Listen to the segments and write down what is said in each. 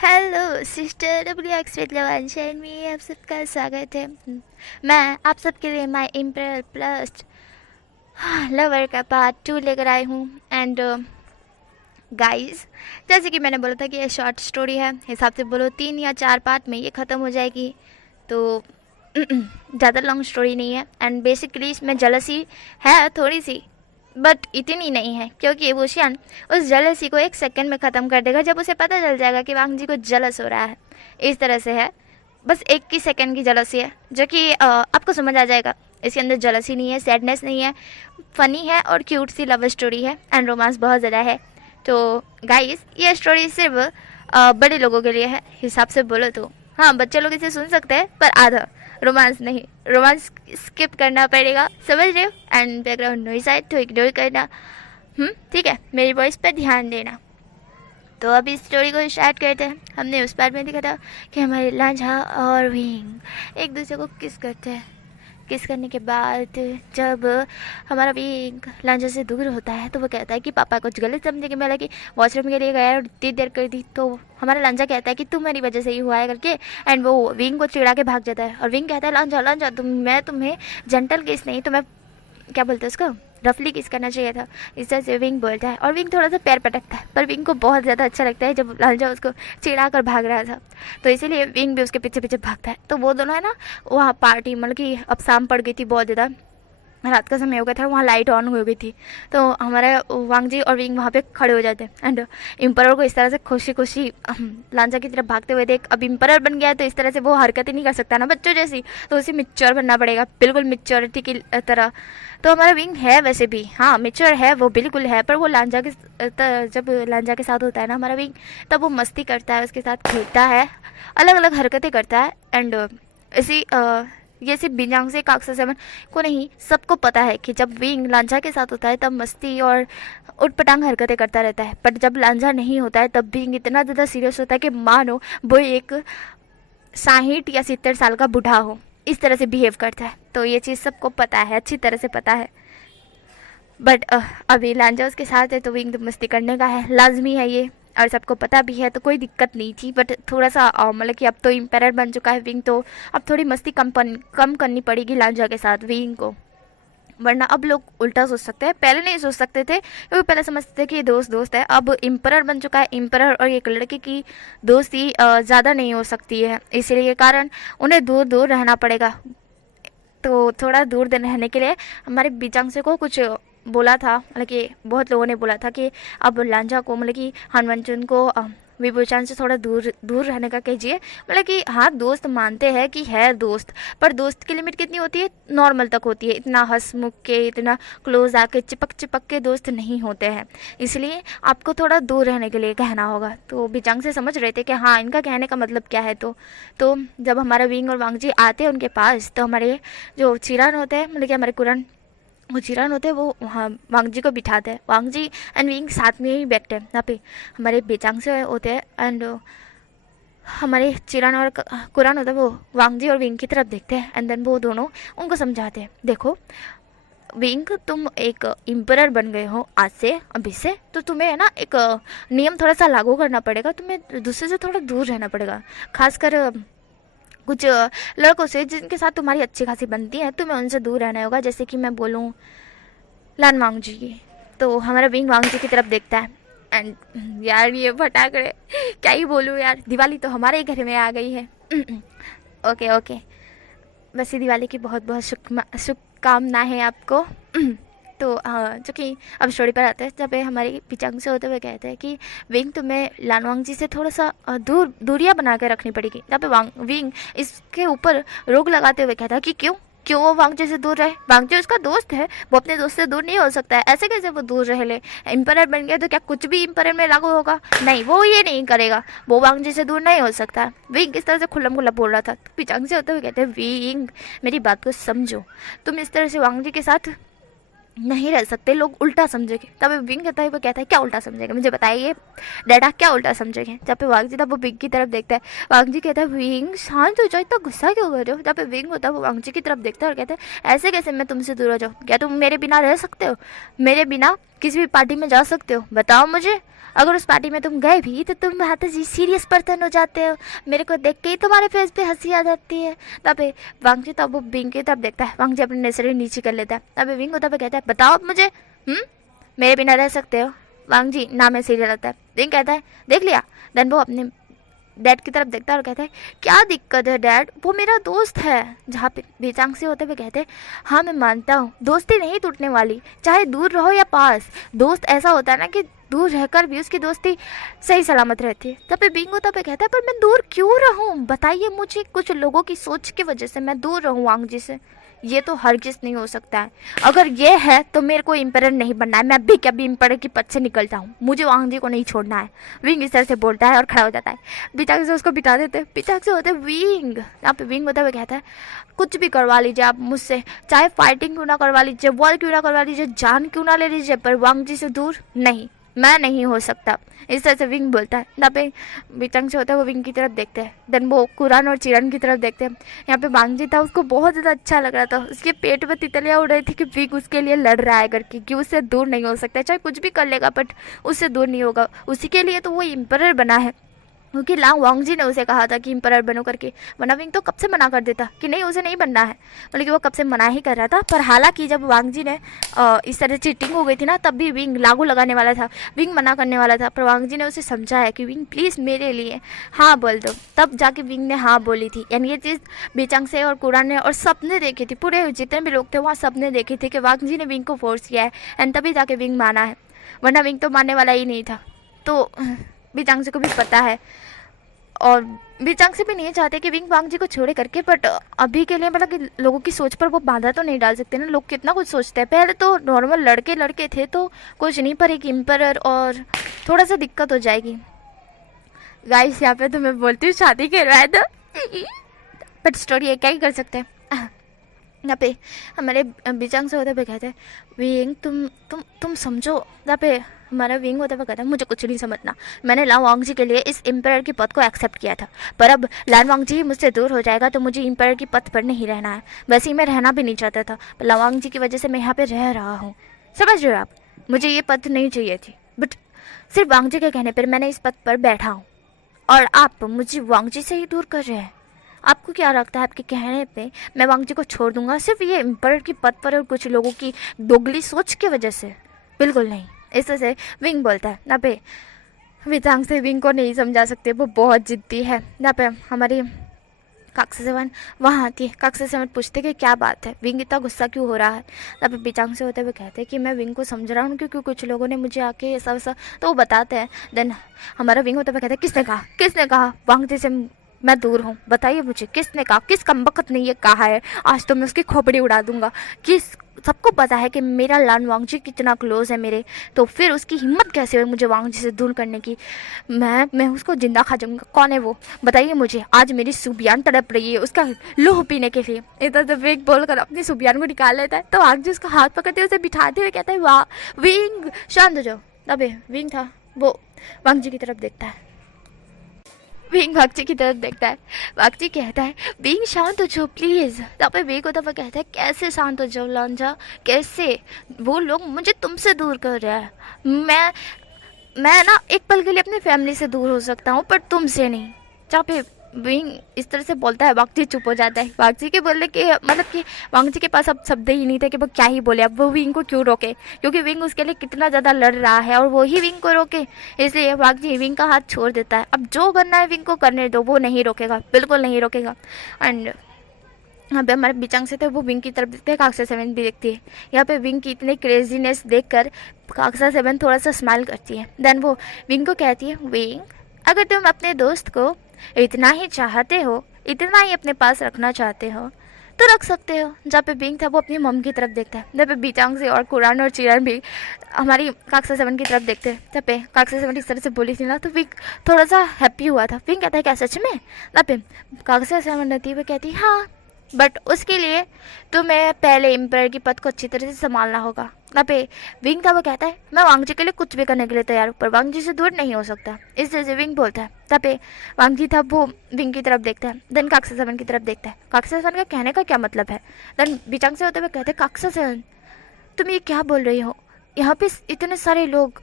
Hello sister W X with Lavansha में आप सबका स्वागत है। मैं आप सबके लिए माय इम्पेरियल प्लस लवर का पार्ट 2 लेकर आई हूँ। एंड गाइस, जैसे कि मैंने बोला था कि ये शॉर्ट स्टोरी है, हिसाब से बोलो 3 या 4 पार्ट में ये ख़त्म हो जाएगी। तो ज़्यादा लॉन्ग स्टोरी नहीं है। एंड बेसिकली इसमें जेलसी है थोड़ी सी, बट इतनी नहीं है, क्योंकि वुशियन उस जेलसी को 1 सेकंड में ख़त्म कर देगा जब उसे पता चल जाएगा कि वांग जी को जलस हो रहा है। इस तरह से है, बस 1 ही सेकंड की जलसी है, जो कि आपको समझ आ जाएगा। इसके अंदर जलसी नहीं है, सैडनेस नहीं है, फ़नी है और क्यूट सी लव स्टोरी है एंड रोमांस बहुत ज़्यादा है। तो गाइस, ये स्टोरी सिर्फ बड़े लोगों के लिए है, हिसाब से बोलो तो। हाँ, बच्चे लोग इसे सुन सकते हैं, पर आधा, रोमांस नहीं। रोमांस स्किप करना पड़ेगा, समझ रहे हो। एंड बैकग्राउंड नॉइस आए तो इग्नोर करना, ठीक है। मेरी वॉइस पर ध्यान देना। तो अभी स्टोरी को स्टार्ट करते हैं। हमने उस पार्ट में देखा था कि हमारे लांझा और विंग एक दूसरे को किस करते हैं। किस करने के बाद जब हमारा विंग लांझा से दूर होता है तो वो कहता है कि पापा कुछ गलत समझे कि मैं कि वॉशरूम के लिए गया और इतनी देर कर दी। तो हमारा लांझा कहता है कि तुम मेरी वजह से ही हुआ है करके। एंड वो विंग को चिढ़ा के भाग जाता है और विंग कहता है लांझा लांझा मैं तुम्हें जेंटल किस नहीं, तुम्हें क्या बोलते हैं उसको, रफली किस करना चाहिए था। इस तरह से विंग बोलता है और विंग थोड़ा सा पैर पटकता है, पर विंग को बहुत ज़्यादा अच्छा लगता है जब लांझा उसको चिढ़ा कर भाग रहा था, तो इसीलिए विंग भी उसके पीछे पीछे भागता है। तो वो दोनों है ना, वहाँ पार्टी, मतलब कि अब शाम पड़ गई थी, बहुत ज़्यादा रात का समय हो गया था, वहाँ लाइट ऑन हो गई थी। तो हमारे वांग जी और विंग वहाँ पे खड़े हो जाते हैं। एंड इम्परर को इस तरह से खुशी खुशी लांझा की तरफ भागते हुए देख, अब इम्परर बन गया है तो इस तरह से वो हरकतें नहीं कर सकता ना बच्चों जैसी, तो उसे मिच्योर बनना पड़ेगा, बिल्कुल मिच्योरिटी की तरह। तो हमारा विंग है वैसे भी, हाँ मिच्योर है वो, बिल्कुल है, पर वो लांझा के जब लांझा के साथ होता है ना हमारा विंग, तब वो मस्ती करता है, उसके साथ खेलता है, अलग अलग हरकतें करता है। एंड इसी ये सिर्फ बिजांग से काक्सा सेवन को नहीं, सबको पता है कि जब विंग लांझा के साथ होता है तब मस्ती और उटपटांग हरकतें करता रहता है, पर जब लांझा नहीं होता है तब विंग इतना ज़्यादा सीरियस होता है कि मानो वो एक 60 या 70 साल का बूढ़ा हो, इस तरह से बिहेव करता है। तो ये चीज़ सबको पता है, अच्छी तरह से पता है। बट अभी लांझा उसके साथ है तो विंग तो मस्ती करने का है, लाजमी है ये, और सबको पता भी है, तो कोई दिक्कत नहीं थी। बट थोड़ा सा मतलब कि अब तो इम्पेरर बन चुका है विंग, तो अब थोड़ी मस्ती कम करनी पड़ेगी लांझा के साथ विंग को, वरना अब लोग उल्टा सोच सकते हैं। पहले नहीं सोच सकते थे, क्योंकि पहले समझते थे कि ये दोस्त दोस्त है। अब इम्परर बन चुका है, इम्परर और एक लड़के की दोस्ती ज़्यादा नहीं हो सकती है, इसीलिए कारण उन्हें दूर दूर रहना पड़ेगा। तो थोड़ा दूर रहने के लिए हमारे बिजांगसे को कुछ बोला था, मतलब कि बहुत लोगों ने बोला था कि अब लांझा को, मतलब कि हनुमंचन को विभूषण से थोड़ा दूर दूर रहने का कीजिए। मतलब कि हाँ, दोस्त मानते हैं कि है दोस्त, पर दोस्त की लिमिट कितनी होती है, नॉर्मल तक होती है, इतना हंसमुख के, इतना क्लोज आके चिपक चिपक के दोस्त नहीं होते हैं, इसलिए आपको थोड़ा दूर रहने के लिए कहना होगा। तो बिजांग से समझ रहे थे कि हाँ, इनका कहने का मतलब क्या है। तो जब हमारा विंग और वांग जी आते हैं उनके पास, तो हमारे जो चिरान होते हैं, मतलब कि हमारे कुरन, वो चिरान होते हैं, वो वहाँ वांग जी को बिठाते हैं। वांग जी एंड विंग साथ में ही बैठते हैं, यहाँ पे हमारे बेचांग से होते हैं। एंड हमारे चिरान और कुरान होता है, वो वांग जी और विंग की तरफ देखते हैं। एंड देन वो दोनों उनको समझाते हैं, देखो विंग, तुम एक इम्परर बन गए हो आज से, अभी से, तो तुम्हें है ना एक नियम थोड़ा सा लागू करना पड़ेगा, तुम्हें दूसरे से थोड़ा दूर रहना पड़ेगा, खासकर कुछ लड़कों से जिनके साथ तुम्हारी अच्छी खासी बनती है, तुम्हें उनसे दूर रहना होगा। जैसे कि मैं बोलूँ लान वांग जी की, तो हमारा विंग वांग जी की तरफ देखता है। एंड यार ये फटाकड़े क्या ही बोलूँ यार, दिवाली तो हमारे ही घर में आ गई है। ओके ओके, वैसे दिवाली की बहुत बहुत शुभकामनाएं आपको। तो जो कि अब स्टोरी पर आते हैं, जब हमारे पिचंग से होते हुए कहते हैं कि विंग, तुम्हें लानवांग जी से थोड़ा सा दूरियां बना कर रखनी पड़ेगी। जब विंग इसके ऊपर रोक लगाते हुए कहता है कि क्यों क्यों वो वांग जी से दूर रहे, वांग जी उसका दोस्त है, वो अपने दोस्त से दूर नहीं हो सकता है, ऐसे कैसे वो दूर रह ले। इम्परर बन गया तो क्या कुछ भी इम्परर में लागू होगा? नहीं, वो ये नहीं करेगा, वो वांग जी से दूर नहीं हो सकता। विंग इस तरह से खुल्लम खुल्ला बोल रहा था। पिचंग से होते हुए कहते हैं, विंग मेरी बात को समझो, तुम इस तरह से वांग जी के साथ नहीं रह सकते, लोग उल्टा समझेंगे। तब विंग कहता है, वो कहता है क्या उल्टा समझेगा, मुझे बताइए डैडा, क्या उल्टा समझेंगे। जब पे वांग जी था वो विंग की तरफ देखता है, वांग जी कहता है विंग शांत हो जाओ, इतना गुस्सा क्यों कर रहे हो। जब पे विंग होता है वो वांग जी की तरफ देखता है और कहता है, ऐसे कैसे मैं तुमसे दूर हो जाऊँ, क्या तुम मेरे बिना रह सकते हो, मेरे बिना किसी भी पार्टी में जा सकते हो, बताओ मुझे। अगर उस पार्टी में तुम गए भी तो तुम वहाँ तो सीरियस पर्सन हो जाते हो, मेरे को देख के ही तुम्हारे फेस पे हंसी आ जाती है। तब वांगजी तब वो विंग की तरफ देखता है, वांगजी अपने नजरें नीचे कर लेता है। तब विंग तब कहता है बताओ अब मुझे, मेरे बिना रह सकते हो? वांगजी नाम में सीरियल आता है। विंग कहता है देख लिया। देन वो अपने डैड की तरफ देखता है और कहता है क्या दिक्कत है डैड, वो मेरा दोस्त है। जहाँ पे बेचांग से होते हुए कहते हैं हाँ मैं मानता हूँ, दोस्ती नहीं टूटने वाली, चाहे दूर रहो या पास। दोस्त ऐसा होता है ना कि दूर रहकर भी उसकी दोस्ती सही सलामत रहती है। तब बिंगो तब कहता है पर मैं दूर क्यों रहूँ, बताइए मुझे। कुछ लोगों की सोच की वजह से मैं दूर रहूँ वांगजी से, ये तो हरगिज़ नहीं हो सकता है। अगर ये है तो मेरे को इम्परर नहीं बनना है, मैं भी कभी इम्परर की पद से निकलता हूँ, मुझे वांगजी को नहीं छोड़ना है। विंग इस तरह से बोलता है और खड़ा हो जाता है। पिताजी से उसको बिठा देते, पिताजी से होते विंग। यहाँ पे विंग होता हुआ कहता है कुछ भी करवा लीजिए आप मुझसे, चाहे फाइटिंग क्यों ना करवा लीजिए, वॉर क्यों ना करवा लीजिए, जान क्यों ना ले लीजिए, पर वांगजी से दूर नहीं, मैं नहीं हो सकता। इस तरह से विंग बोलता है। यहाँ पे बिचंग से होता है वो विंग की तरफ देखते हैं। देन वो कुरान और चिरन की तरफ देखते हैं। यहाँ पे वांगजी था, उसको बहुत ज़्यादा अच्छा लग रहा था, उसके पेट में तितलियाँ उड़ रही थी कि विंग उसके लिए लड़ रहा है करके, कि उससे दूर नहीं हो सकता, चाहे कुछ भी कर लेगा बट उससे दूर नहीं होगा। उसी के लिए तो वो इम्परर बना है, क्योंकि लांग वांगजी ने उसे कहा था कि इम्परर बनो करके, वरना विंग तो कब से मना कर देता कि नहीं उसे नहीं बनना है, मतलब कि वो कब से मना ही कर रहा था। पर हालांकि जब वांगजी ने इस तरह चीटिंग हो गई थी ना, तब भी विंग लागू लगाने वाला था, विंग मना करने वाला था, पर वांगजी ने उसे समझाया कि विंग प्लीज़ मेरे लिए हाँ बोल दो। तब जाके विंग ने हाँ बोली थी। यानी ये चीज़ बेचंग से और कुरान ने और सबने देखी थी, पूरे जितने भी लोग थे वहाँ सबने देखी थी कि वांगजी ने विंग को फोर्स किया है, एंड तभी जाके विंग माना है, वरना विंग तो मानने वाला ही नहीं था। तो बेचंग से को भी पता है और बेचांग से भी नहीं चाहते कि विंग वांगजी को छोड़े करके, बट अभी के लिए मतलब कि लोगों की सोच पर वो बाधा तो नहीं डाल सकते ना, लोग कितना कुछ सोचते हैं। पहले तो नॉर्मल लड़के लड़के थे तो कुछ नहीं, पर एक इम्परर और थोड़ा सा दिक्कत हो जाएगी। गाइस यहाँ पे तो मैं बोलती हूँ शादी करवाए दो, बट स्टोरी है, क्या ही कर सकते हैं। यहाँ पे हमारे बिचंग से होते हुए कहते हैं विंग तुम समझो। यहाँ पे हमारा विंग होता हुआ कहता है मुझे कुछ नहीं समझना, मैंने लान वांगजी के लिए इस इम्परर की पद को एक्सेप्ट किया था, पर अब लान वांगजी ही मुझसे दूर हो जाएगा तो मुझे इम्परर की पद पर नहीं रहना है। वैसे ही मैं रहना भी नहीं चाहता था, पर लान वांगजी की वजह से मैं यहाँ पे रह रहा हूँ, समझ रहे हो आप। मुझे ये पद नहीं चाहिए थी, बट सिर्फ वांगजी के कहने पर मैंने इस पद पर बैठा हूँ, और आप मुझे वांगजी से ही दूर कर रहे हैं। आपको क्या लगता है आपके कहने पे मैं वांगजी को छोड़ दूंगा सिर्फ ये इम्परर की पद पर और कुछ लोगों की दोगली सोच की वजह से? बिल्कुल नहीं। इस तरह से विंग बोलता है। ना पे विचांग से विंग को नहीं समझा सकते, वो बहुत जिद्दी है। ना पे हमारी काक्सा सेवन वहाँ आती है। काक्सा सेवन पूछते कि क्या बात है, विंग इतना गुस्सा क्यों हो रहा है। तब बिचांग से होते हुए कहते हैं कि मैं विंग को समझ रहा हूँ क्योंकि कुछ लोगों ने मुझे आके ऐसा वैसा तो वो बताते हैं। देन हमारा विंग होते हुए कहते हैं किसने कहा वांगजी से मैं दूर हूँ, बताइए मुझे किसने कहा, किस कमबख्त ने ये कहा है, आज तो मैं उसकी खोपड़ी उड़ा दूंगा। किस सबको पता है कि मेरा लान वांगजी कितना क्लोज है मेरे, तो फिर उसकी हिम्मत कैसे हुई मुझे वांगजी से दूर करने की। मैं उसको जिंदा खा जाऊंगा। कौन है वो, बताइए मुझे। आज मेरी सुबियान तड़प रही है उसका लूह पीने के लिए। इधर से विंग बोलकर अपनी सुबियान को निकाल लेता है, तो वांगजी उसका हाथ पकड़ते उसे बिठाते हुए कहता है वाह विंग शांत हो जाओ। अबे विंग था वो वांगजी की तरफ देखता है, विंग वांगजी की तरफ देखता है। वांगजी कहता है विंग शांत हो जाओ प्लीज़। तब पे विंग होता हुआ कहता है कैसे शांत हो जाओ लांजा, कैसे, वो लोग मुझे तुमसे दूर कर रहा है। मैं ना एक पल के लिए अपनी फैमिली से दूर हो सकता हूँ पर तुमसे नहीं। जहाँ पे विंग इस तरह से बोलता है वांगजी चुप हो जाता है। वांगजी के बोलने के मतलब कि वांगजी के पास अब शब्द ही नहीं थे कि वो क्या ही बोले, अब वो विंग को क्यों रोके, क्योंकि विंग उसके लिए कितना ज़्यादा लड़ रहा है और वो ही विंग को रोके। इसलिए वांगजी विंग का हाथ छोड़ देता है। अब जो करना है विंग को करने दो, वो नहीं रोकेगा, बिल्कुल नहीं रोकेगा। एंड यहाँ पे हमारे बिचंग से थे वो विंग की तरफ देखते हैं, काक्सा सेवन भी देखती है। यहाँ पे विंग की इतनी क्रेजीनेस देखकर काक्सा सेवन थोड़ा सा स्माइल करती है। देन वो विंग को कहती है विंग अगर तुम अपने दोस्त को इतना ही चाहते हो, इतना ही अपने पास रखना चाहते हो तो रख सकते हो। जहाँ पे विंग था वो अपनी मम की तरफ देखता है। जहाँ पे बिचांग से और कुरान और चिरन भी हमारी काक्सा सेवन की तरफ देखते हैं। जहाँ पे काक्सा सेवन इस तरह से बोली थी ना, तो विंग थोड़ा सा हैप्पी हुआ था। विंग कहता है क्या सच में? जहाँ पे काक्सा सेवन रहती हुई कहती हाँ, बट उसके लिए तुम्हें पहले एम्पायर की पद को अच्छी तरह से संभालना होगा। ना पे विंग था वो कहता है मैं वांगजी के लिए कुछ भी करने के लिए तैयार हूँ, पर वांगजी से दूर नहीं हो सकता। इस तरह से विंग बोलता है। तब पे वांगजी था वो विंग की तरफ देखता है, देन काक्सा सेवन की तरफ देखता है। काक्सा सेवन का कहने का क्या मतलब है? देन बिचांग से होते हुए कहते हैं काक्सा सेवन तुम ये क्या बोल रही हो, यहाँ पे इतने सारे लोग,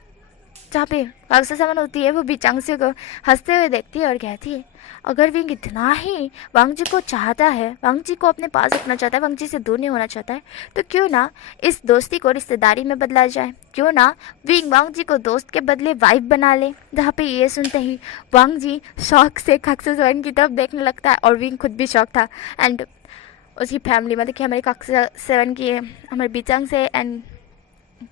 जहाँ पे काकसा सामान होती है, वो बीचांगसे को हंसते हुए देखती है और कहती है अगर विंग इतना ही वांगजी को चाहता है, वांगजी को अपने पास रखना चाहता है, वांगजी से दूर नहीं होना चाहता है, तो क्यों ना इस दोस्ती को रिश्तेदारी में बदला जाए, क्यों ना विंग वांगजी को दोस्त के बदले वाइफ बना ले। जहाँ पे ये सुनते ही वांगजी शौक से काकसा सामान की तरफ देखने लगता है और विंग खुद भी शौक था। एंड उसकी फैमिली, मतलब कि हमारे काकसा सेवन की हमारे बीचांग से एंड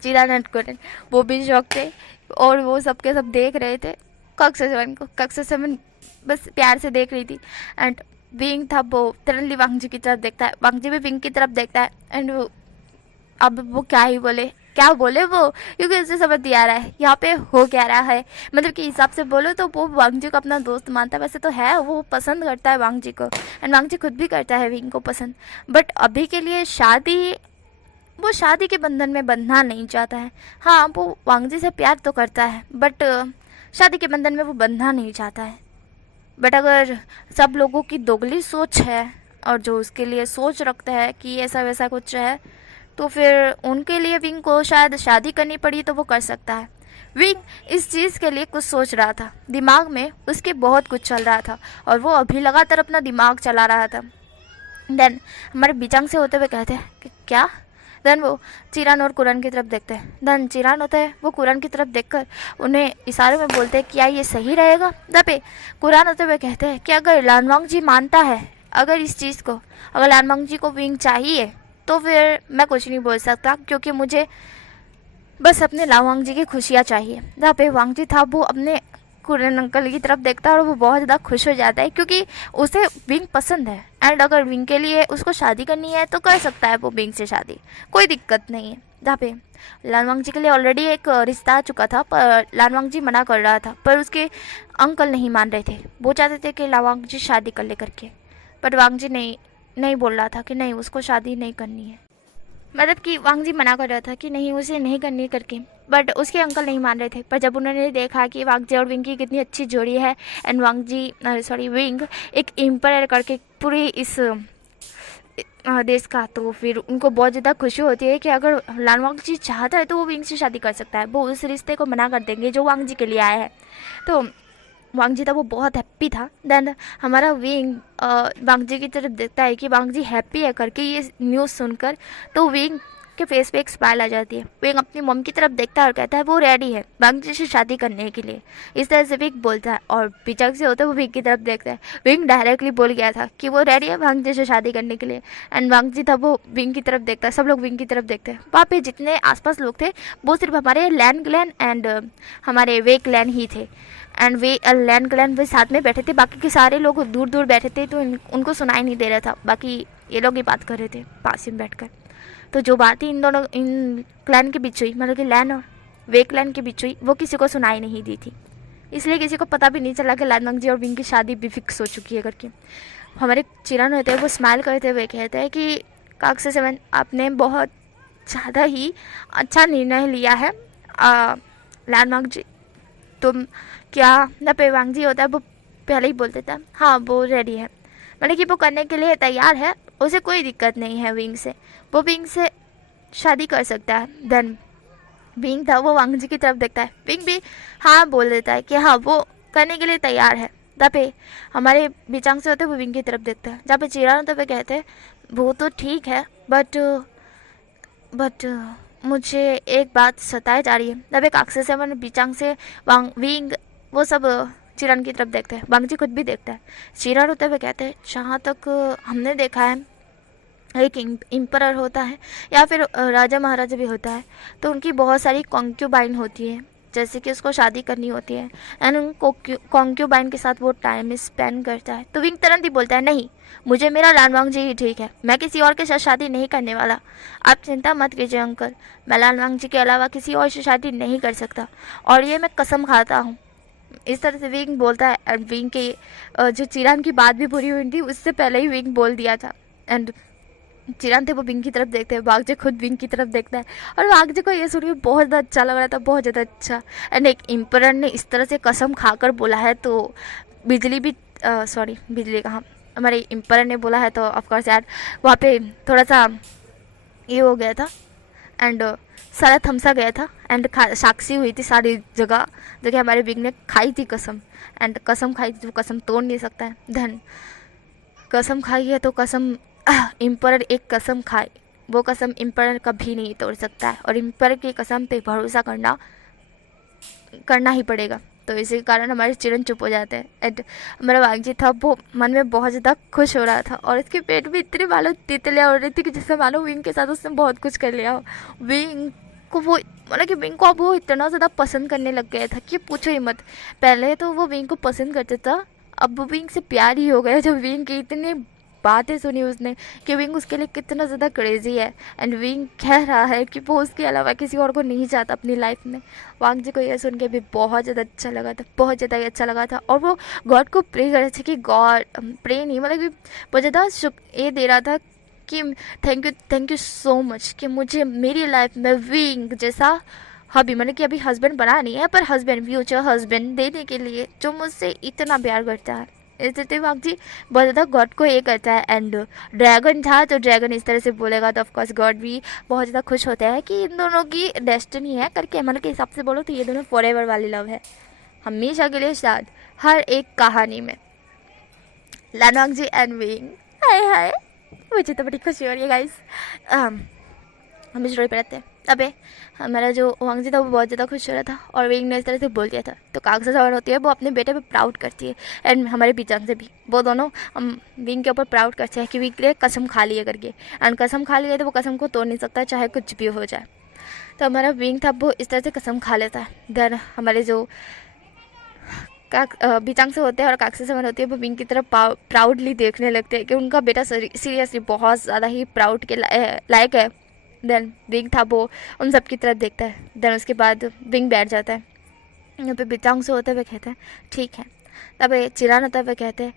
चिरान एंड कोरन, वो भी शौक थे और वो सबके सब देख रहे थे कक्षा सेवन को। कक्षा सेवन बस प्यार से देख रही थी एंड विंग था वो तरनली वांगजी की तरफ देखता है, वांगजी भी विंग की तरफ देखता है एंड वो अब वो क्या ही बोले, क्या बोले वो, क्योंकि उसे समझ नहीं आ रहा है यहाँ पे हो क्या रहा है। मतलब कि हिसाब से बोलो तो वो वांगजी को अपना दोस्त मानता है, वैसे तो है, वो पसंद करता है वांगजी को एंड वांगजी खुद भी करता है विंग को पसंद, बट अभी के लिए वो शादी के बंधन में बंधना नहीं चाहता है। हाँ, वो वांगजी से प्यार तो करता है बट शादी के बंधन में वो बंधना नहीं चाहता है। बट अगर सब लोगों की दोगली सोच है और जो उसके लिए सोच रखते हैं कि ऐसा वैसा कुछ है, तो फिर उनके लिए विंग को शायद शादी करनी पड़ी तो वो कर सकता है। विंग इस चीज़ के लिए कुछ सोच रहा था, दिमाग में उसके बहुत कुछ चल रहा था और वो अभी लगातार अपना दिमाग चला रहा था। देन हमारे बीचांग से होते हुए कहते हैं कि क्या। देन वो चिरान और कुरान की तरफ देखते हैं। देन चिरान होता है वो कुरान की तरफ देखकर उन्हें इशारे में बोलते हैं क्या ये सही रहेगा। दबे कुरान होते हुए कहते हैं कि अगर लानवांग जी मानता है, अगर इस चीज़ को, अगर लानवांग जी को विंग चाहिए तो फिर मैं कुछ नहीं बोल सकता, क्योंकि मुझे बस अपने लावांग जी की खुशियाँ चाहिए। जहाँ पे वांग जी था वो अपने कुरन अंकल की तरफ देखता है और वो बहुत ज़्यादा खुश हो जाता है, क्योंकि उसे विंग पसंद है एंड अगर विंग के लिए उसको शादी करनी है तो कर सकता है वो विंग से शादी, कोई दिक्कत नहीं है। जहाँ पे लानवांग जी के लिए ऑलरेडी एक रिश्ता आ चुका था पर लानवांग जी मना कर रहा था, पर उसके अंकल नहीं मान रहे थे, वो चाहते थे कि लावांग जी शादी कर ले करके, पर वांग जी नहीं बोल रहा था कि नहीं उसको शादी नहीं करनी है। मतलब कि वांग जी मना कर रहा था कि नहीं उसे नहीं करनी करके, बट उसके अंकल नहीं मान रहे थे। पर जब उन्होंने देखा कि वांग जी और विंग की कितनी अच्छी जोड़ी है and Wang ji sorry wing एक एम्पायर करके पूरी इस देश का, तो फिर उनको बहुत ज़्यादा खुशी होती है कि अगर लानवांग जी चाहता है तो वो विंग से शादी कर सकता है, वो उस रिश्ते को मना कर देंगे जो वांग जी के लिए आया है। तो वांग जी था वो बहुत हैप्पी था। देन हमारा विंग वांग जी की तरफ देखता है कि वांग जी हैप्पी है करके ये न्यूज़ सुनकर, तो विंग के फेस पे एक स्माइल आ जाती है। विंग अपनी मम की तरफ देखता है और कहता है वो रेडी है वांग जी से शादी करने के लिए, इस तरह से विंग बोलता है और पीछे से होता है वो विंग की तरफ देखता है। विंग डायरेक्टली बोल गया था कि वो रेडी है वांग जी से शादी करने के लिए एंड वांग जी था वो विंग की तरफ देखता है, सब लोग विंग की तरफ देखते हैं। वहाँ पे जितने आसपास लोग थे वो सिर्फ हमारे लैन क्लैन एंड हमारे वे क्लैन ही थे एंड वे लैन क्लैन वे साथ में बैठे थे, बाकी के सारे लोग दूर दूर बैठे थे तो उनको सुनाई नहीं दे रहा था, बाकी ये लोग ही बात कर रहे थे पास में बैठकर। तो जो बात ही इन क्लैन के बीच हुई, मतलब कि लैन और वे क्लैन के बीच हुई, वो किसी को सुनाई नहीं दी थी, इसलिए किसी को पता भी नहीं चला कि लानवांग जी और विंग की शादी भी फिक्स हो चुकी है करके। हमारे चिरान होते हैं वो स्माइल करते हुए कहते हैं कि काकसा सेवन आपने बहुत ज़्यादा ही अच्छा निर्णय लिया है लानवांग जी। तुम क्या ना पे वांग जी होता है वो पहले ही बोल देता हाँ वो रेडी है, मतलब कि वो करने के लिए तैयार है, उसे कोई दिक्कत नहीं है विंग से, वो विंग से शादी कर सकता है। देन विंग था वो वांग जी की तरफ देखता है, विंग भी हाँ बोल देता है कि हाँ वो करने के लिए तैयार है। जहाँ पे हमारे बीचांग से होते हैं वो विंग की तरफ देखता है, जहाँ पे चिरान होते हुए कहते हैं वो तो ठीक है बट मुझे एक बात सताए जा रही है। जब एक काकसा सेवन बीचांग से विंग वो सब चिरान की तरफ देखते हैं, वांग जी खुद भी देखता है। चिरान होते हुए कहते हैं जहाँ तक हमने देखा है एक इम्परर होता है या फिर राजा महाराजा भी होता है तो उनकी बहुत सारी कॉन्क्यूबाइन होती है, जैसे कि उसको शादी करनी होती है एंड उन कॉन्क्यूबाइन के साथ वो टाइम स्पेंड करता है। तो विंग तुरंत ही बोलता है नहीं मुझे मेरा लानवांग जी ही ठीक है, मैं किसी और के साथ शादी नहीं करने वाला, आप चिंता मत कीजिए अंकल, मैं लानवांग जी के अलावा किसी और से शादी नहीं कर सकता और ये मैं कसम खाता हूँ। इस तरह से विंग बोलता है एंड विंग के जो चिरान की बात भी पूरी हुई थी उससे पहले ही विंग बोल दिया था एंड चिरान थे वो विंग की तरफ देखते हैं, वांग जी खुद विंग की तरफ देखता है और वांग जी को ये सुनिए बहुत ज़्यादा अच्छा लग रहा था, बहुत ज़्यादा अच्छा। एंड एक एम्परर ने इस तरह से कसम खाकर बोला है तो बिजली भी सॉरी बिजली कहाँ हमारे एम्परर ने बोला है तो ऑफकोर्स यार वहाँ पे थोड़ा सा ये हो गया था एंड सारा थमसा गया था एंड साक्षी हुई थी सारी जगह जो कि हमारे विंग ने खाई थी कसम, एंड कसम खाई थी तो कसम तोड़ नहीं सकता है। धन कसम खाई है तो कसम इम्पर एक कसम खाए, वो कसम इम्पर कभी नहीं तोड़ सकता है, और इम्पर की कसम पे भरोसा करना ही पड़ेगा। तो इसी कारण हमारे चिरन चुप हो जाते हैं। एंड हमारा वांगजी था वो मन में बहुत ज़्यादा खुश हो रहा था, और इसके पेट में इतनी मानो तितलियाँ हो रही थी कि जैसे मानो विंग के साथ उसने बहुत कुछ कर लिया हो। विंग को वो मतलब कि विंग को अब वो इतना ज़्यादा पसंद करने लग गया था कि पूछो ही मत। पहले तो वो विंग को पसंद करता था, अब वो विंग से प्यार ही हो गया जब विंग की इतनी बातें सुनी उसने कि विंग उसके लिए कितना ज़्यादा क्रेजी है। एंड विंग कह रहा है कि वो उसके अलावा किसी और को नहीं चाहता अपनी लाइफ में। वांग जी को यह सुन के भी बहुत ज़्यादा अच्छा लगा था, बहुत ज़्यादा अच्छा लगा था, और वो गॉड को प्रे कर रहे थे कि गॉड, प्रे नहीं मतलब कि बहुत ज़्यादा ये दे रहा था कि थैंक यू सो मच कि मुझे मेरी लाइफ में विंग जैसा हबी, मतलब कि अभी हस्बैंड बना नहीं है पर हस्बैंड, फ्यूचर हस्बैंड देने के लिए जो मुझसे इतना प्यार करता है। इसलिए वांग जी बहुत ज़्यादा गॉड को ये करता है। एंड ड्रैगन था तो ड्रैगन इस तरह से बोलेगा तो ऑफकोर्स गॉड भी बहुत ज़्यादा खुश होता है कि इन दोनों की डेस्टिनी है करके, मतलब के हिसाब से बोलो तो ये दोनों फॉरएवर वाली लव है, हमेशा के लिए शायद हर एक कहानी में। लानवांग जी एंड विंग, हाय हाय, मुझे तो बड़ी खुशी हो रही है गाइस। हम इस रोई पे रहते हैं। अबे हमारा जो वांगजी था वो बहुत ज़्यादा खुश हो रहा था, और विंग ने इस तरह से बोल दिया था तो कागजा सवार होती है वो अपने बेटे पे प्राउड करती है। एंड हमारे बीचांग से भी वो दोनों हम विंग के ऊपर प्राउड करते हैं कि विंग ने कसम खा ली है करके, एंड कसम खा ली है तो वो कसम को तोड़ नहीं सकता चाहे कुछ भी हो जाए। तो हमारा विंग था वो इस तरह से कसम खा लेता है। देन हमारे जो बीचांग से होते हैं और काक्से सवार होती है वो विंग की तरफ प्राउडली देखने लगते हैं कि उनका बेटा सीरियसली बहुत ज़्यादा ही प्राउड के लायक है। देन विंग था वो उन सब की तरफ देखता है। देन उसके बाद विंग बैठ जाता है, यहाँ पे बीचांग से होते हुए कहते हैं ठीक है। तब चिरान होते हुए कहते हैं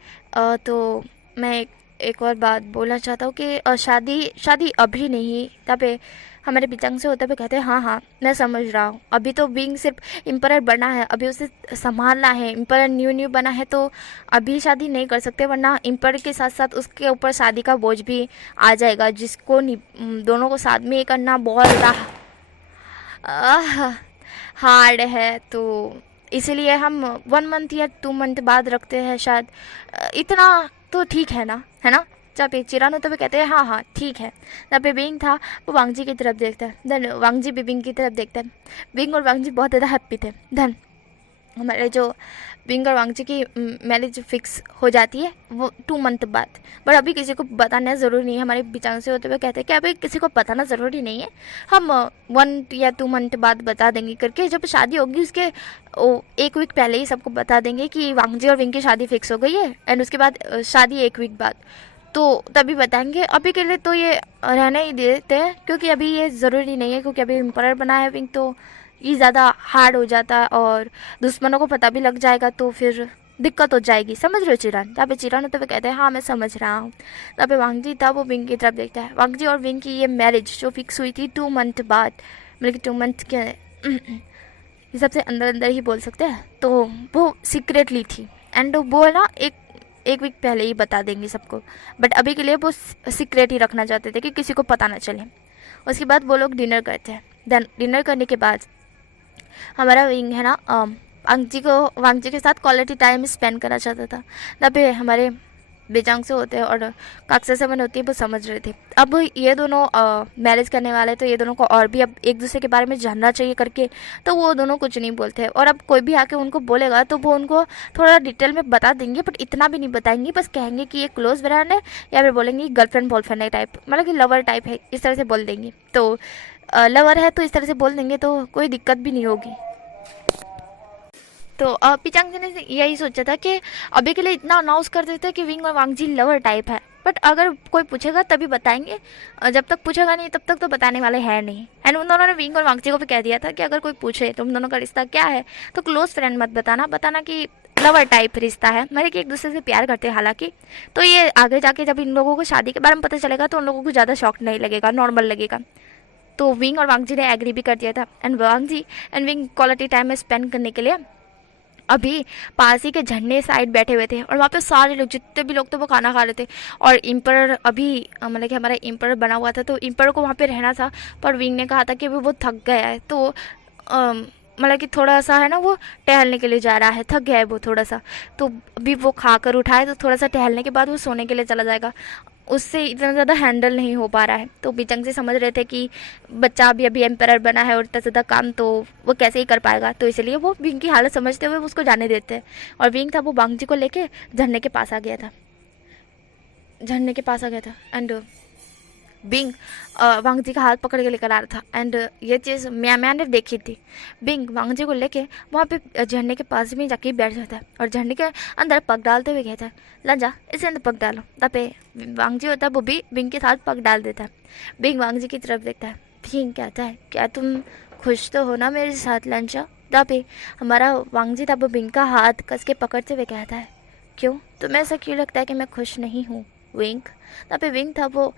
तो मैं एक और बात बोलना चाहता हूँ कि शादी अभी नहीं। तब हमारे बीचांग से होते हुए कहते हैं हाँ मैं समझ रहा हूँ, अभी तो विंग सिर्फ इम्परर बना है, अभी उसे संभालना है, इम्परर न्यू बना है तो अभी शादी नहीं कर सकते, वरना इम्परर के साथ साथ उसके ऊपर शादी का बोझ भी आ जाएगा, जिसको दोनों को साथ में ये करना बहुत ज़्यादा हार्ड है। तो इसीलिए हम 1 मंथ या 2 मंथ बाद रखते हैं शायद, इतना तो ठीक है ना, है ना। जब चिरान होते हुए कहते हैं हाँ ठीक है। जब पे विंग था वो वांगजी की तरफ देखता है, देन वांगजी भी विंग की तरफ देखता है। विंग और वांगजी बहुत ज़्यादा हैप्पी थे। देन हमारे जो विंग और वांगजी की मैरिज फिक्स हो जाती है वो 2 मंथ बाद, बट अभी किसी को बताना ज़रूरी नहीं है। हमारे बीचांग से होते हुए कहते हैं कि अभी किसी को बताना ज़रूरी नहीं है, हम 1 या 2 मंथ बाद बता देंगे करके। जब शादी होगी उसके 1 वीक पहले ही सबको बता देंगे कि वांगजी और विंग की शादी फिक्स हो गई है, एंड उसके बाद शादी 1 वीक बाद तो तभी बताएंगे। अभी के लिए तो ये रहने ही देते हैं क्योंकि अभी ये ज़रूरी नहीं है, क्योंकि अभी एम्परर बना है विंग तो ये ज़्यादा हार्ड हो जाता है और दुश्मनों को पता भी लग जाएगा तो फिर दिक्कत हो जाएगी। समझ रहे हो चिरान? तभी चिरान तो कहते हैं हाँ मैं समझ रहा हूँ। तभी वांगजी था वो विंग की तरफ देखता है। वांगजी और विंग की ये मैरिज जो फिक्स हुई थी 2 मंथ बाद, मतलब कि 2 मंथ के ये सबसे अंदर ही बोल सकते हैं, तो वो सीक्रेटली थी। एंड वो ना एक वीक पहले ही बता देंगे सबको, बट अभी के लिए वो सीक्रेट ही रखना चाहते थे कि किसी को पता ना चले। उसके बाद वो लोग डिनर करते हैं। देन डिनर करने के बाद हमारा विंग है ना वांगजी के साथ क्वालिटी टाइम स्पेंड करना चाहता था। तभी हमारे बेजांग से होते हैं और काक्सा से मन होती है वो समझ रहे थे अब ये दोनों मैरिज करने वाले, तो ये दोनों को और भी अब एक दूसरे के बारे में जानना चाहिए करके, तो वो दोनों कुछ नहीं बोलते। और अब कोई भी आके उनको बोलेगा तो वो उनको थोड़ा डिटेल में बता देंगे, बट इतना भी नहीं बताएंगे, बस कहेंगे कि ये क्लोज फ्रेंड है या फिर बोलेंगे गर्लफ्रेंड बॉयफ्रेंड है टाइप, मतलब कि लवर टाइप है, इस तरह से बोल देंगे। तो लवर है तो इस तरह से बोल देंगे तो कोई दिक्कत भी नहीं होगी। तो पिचांग जी ने यही सोचा था कि अभी के लिए इतना अनाउंस कर देते हैं कि विंग और वांगजी लवर टाइप है, बट अगर कोई पूछेगा तभी बताएंगे, जब तक पूछेगा नहीं तब तक तो बताने वाले हैं नहीं। एंड उन दोनों ने विंग और वांगजी को भी कह दिया था कि अगर कोई पूछे तुम दोनों का रिश्ता क्या है तो क्लोज फ्रेंड मत बताना कि लवर टाइप रिश्ता है, मतलब कि एक दूसरे से प्यार करते हैं। हालांकि तो ये आगे जाके जब इन लोगों को शादी के बारे में पता चलेगा तो उन लोगों को ज़्यादा शॉक नहीं लगेगा, नॉर्मल लगेगा। तो विंग और वांगजी ने एग्री भी कर दिया था। And Wangji and Wing quality time में स्पेंड करने के लिए अभी पास ही के झरने साइड बैठे हुए थे और वहाँ पे सारे लोग, जितने भी लोग थे वो खाना खा रहे थे। और इम्पर अभी मतलब कि हमारा इम्पर बना हुआ था, तो इम्पर को वहाँ पे रहना था, पर विंग ने कहा था कि अभी वो थक गया है, तो मतलब कि थोड़ा सा है ना, वो टहलने के लिए जा रहा है, थक गया है वो थोड़ा सा, तो अभी वो खा कर उठाए तो थोड़ा सा टहलने के बाद वो सोने के लिए चला जाएगा, उससे इतना ज़्यादा हैंडल नहीं हो पा रहा है। तो बिचंग से समझ रहे थे कि बच्चा अभी अभी एम्पायर बना है और इतना ज़्यादा काम तो वो कैसे ही कर पाएगा, तो इसलिए वो विंग की हालत समझते हुए उसको जाने देते हैं। और विंग था वो बांगजी को लेके झरने के पास आ गया था, एंड बिंग वांगजी का हाथ पकड़ के लेकर आ रहा था। एंड ये चीज़ मैं ने देखी थी। बिंग वांगजी को लेके वहाँ पे झरने के पास में जाके बैठ जाता है और झरने के अंदर पग डालते हुए कहता है, लंजा इसे अंदर पग डालो। तब पे वांगजी होता है वो भी बिंग के साथ पग डाल देता है। बिंग वांगजी की तरफ देखता है, बिंग कहता है, क्या तुम खुश तो हो ना मेरे साथ लंजा? तब पे हमारा वांगजी था वो बिंग का हाथ कस के पकड़ते हुए कहता है, क्यों तुम्हें ऐसा क्यों लगता है कि मैं खुश नहीं हूँ विंग? तब पे विंग था वो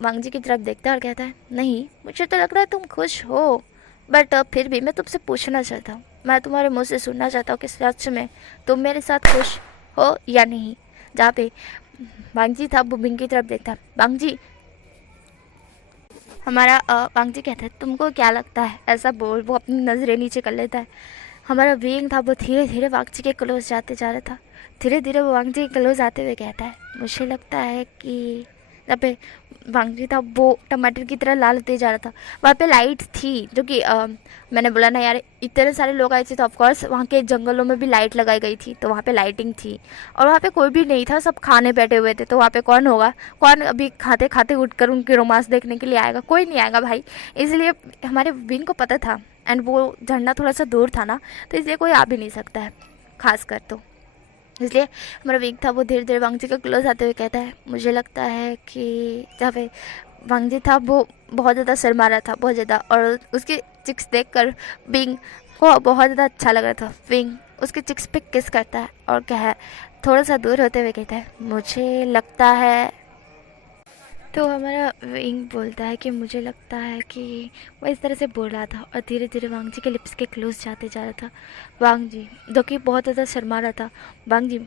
वांगजी की तरफ देखता है और कहता है, नहीं मुझे तो लग रहा है तुम खुश हो, बट फिर भी मैं तुमसे पूछना चाहता हूँ, मैं तुम्हारे मुंह से सुनना चाहता हूँ कि सच में तुम मेरे साथ खुश हो या नहीं। जहाँ पे वांगजी था वो बिंग की तरफ देखता है, वांगजी हमारा वांगजी कहता है, तुमको क्या लगता है? ऐसा बोल वो अपनी नज़रें नीचे कर लेता है। हमारा विंग था वो धीरे धीरे वांगजी के क्लोज जाते जा रहा था। धीरे धीरे वो वांगजी के क्लोज आते हुए कहता है, मुझे लगता है कि जहाँ पे वांगजी था वो टमाटर की तरह लाल होते जा रहा था। वहाँ पे लाइट थी जो कि मैंने बोला ना यार, इतने सारे लोग आए थे तो ऑफकोर्स वहाँ के जंगलों में भी लाइट लगाई गई थी, तो वहाँ पे लाइटिंग थी और वहाँ पे कोई भी नहीं था, सब खाने बैठे हुए थे। तो वहाँ पे कौन होगा, कौन अभी खाते खाते उठकर उनकी रोमांस देखने के लिए आएगा? कोई नहीं आएगा भाई। इसलिए हमारे विन को पता था, एंड वो झरना थोड़ा सा दूर था ना, तो इसलिए कोई आ भी नहीं सकता है खास कर। तो इसलिए हमारा विंग था वो धीरे धीरे वांगजी का क्लोज आते हुए कहता है, मुझे लगता है कि जहाँ पे वांगजी था वो बहुत ज़्यादा शर्मा रहा था, बहुत ज़्यादा, और उसकी चिक्स देखकर विंग को बहुत ज़्यादा अच्छा लग रहा था। विंग उसके चिक्स पे किस करता है और क्या है, थोड़ा सा दूर होते हुए कहता है, मुझे लगता है, तो हमारा विंग बोलता है कि मुझे लगता है कि वो इस तरह से बोल रहा था और धीरे धीरे वांगजी के लिप्स के क्लोज जाते जा रहा था। वांगजी जो कि बहुत ज़्यादा शर्मा रहा था, वांगजी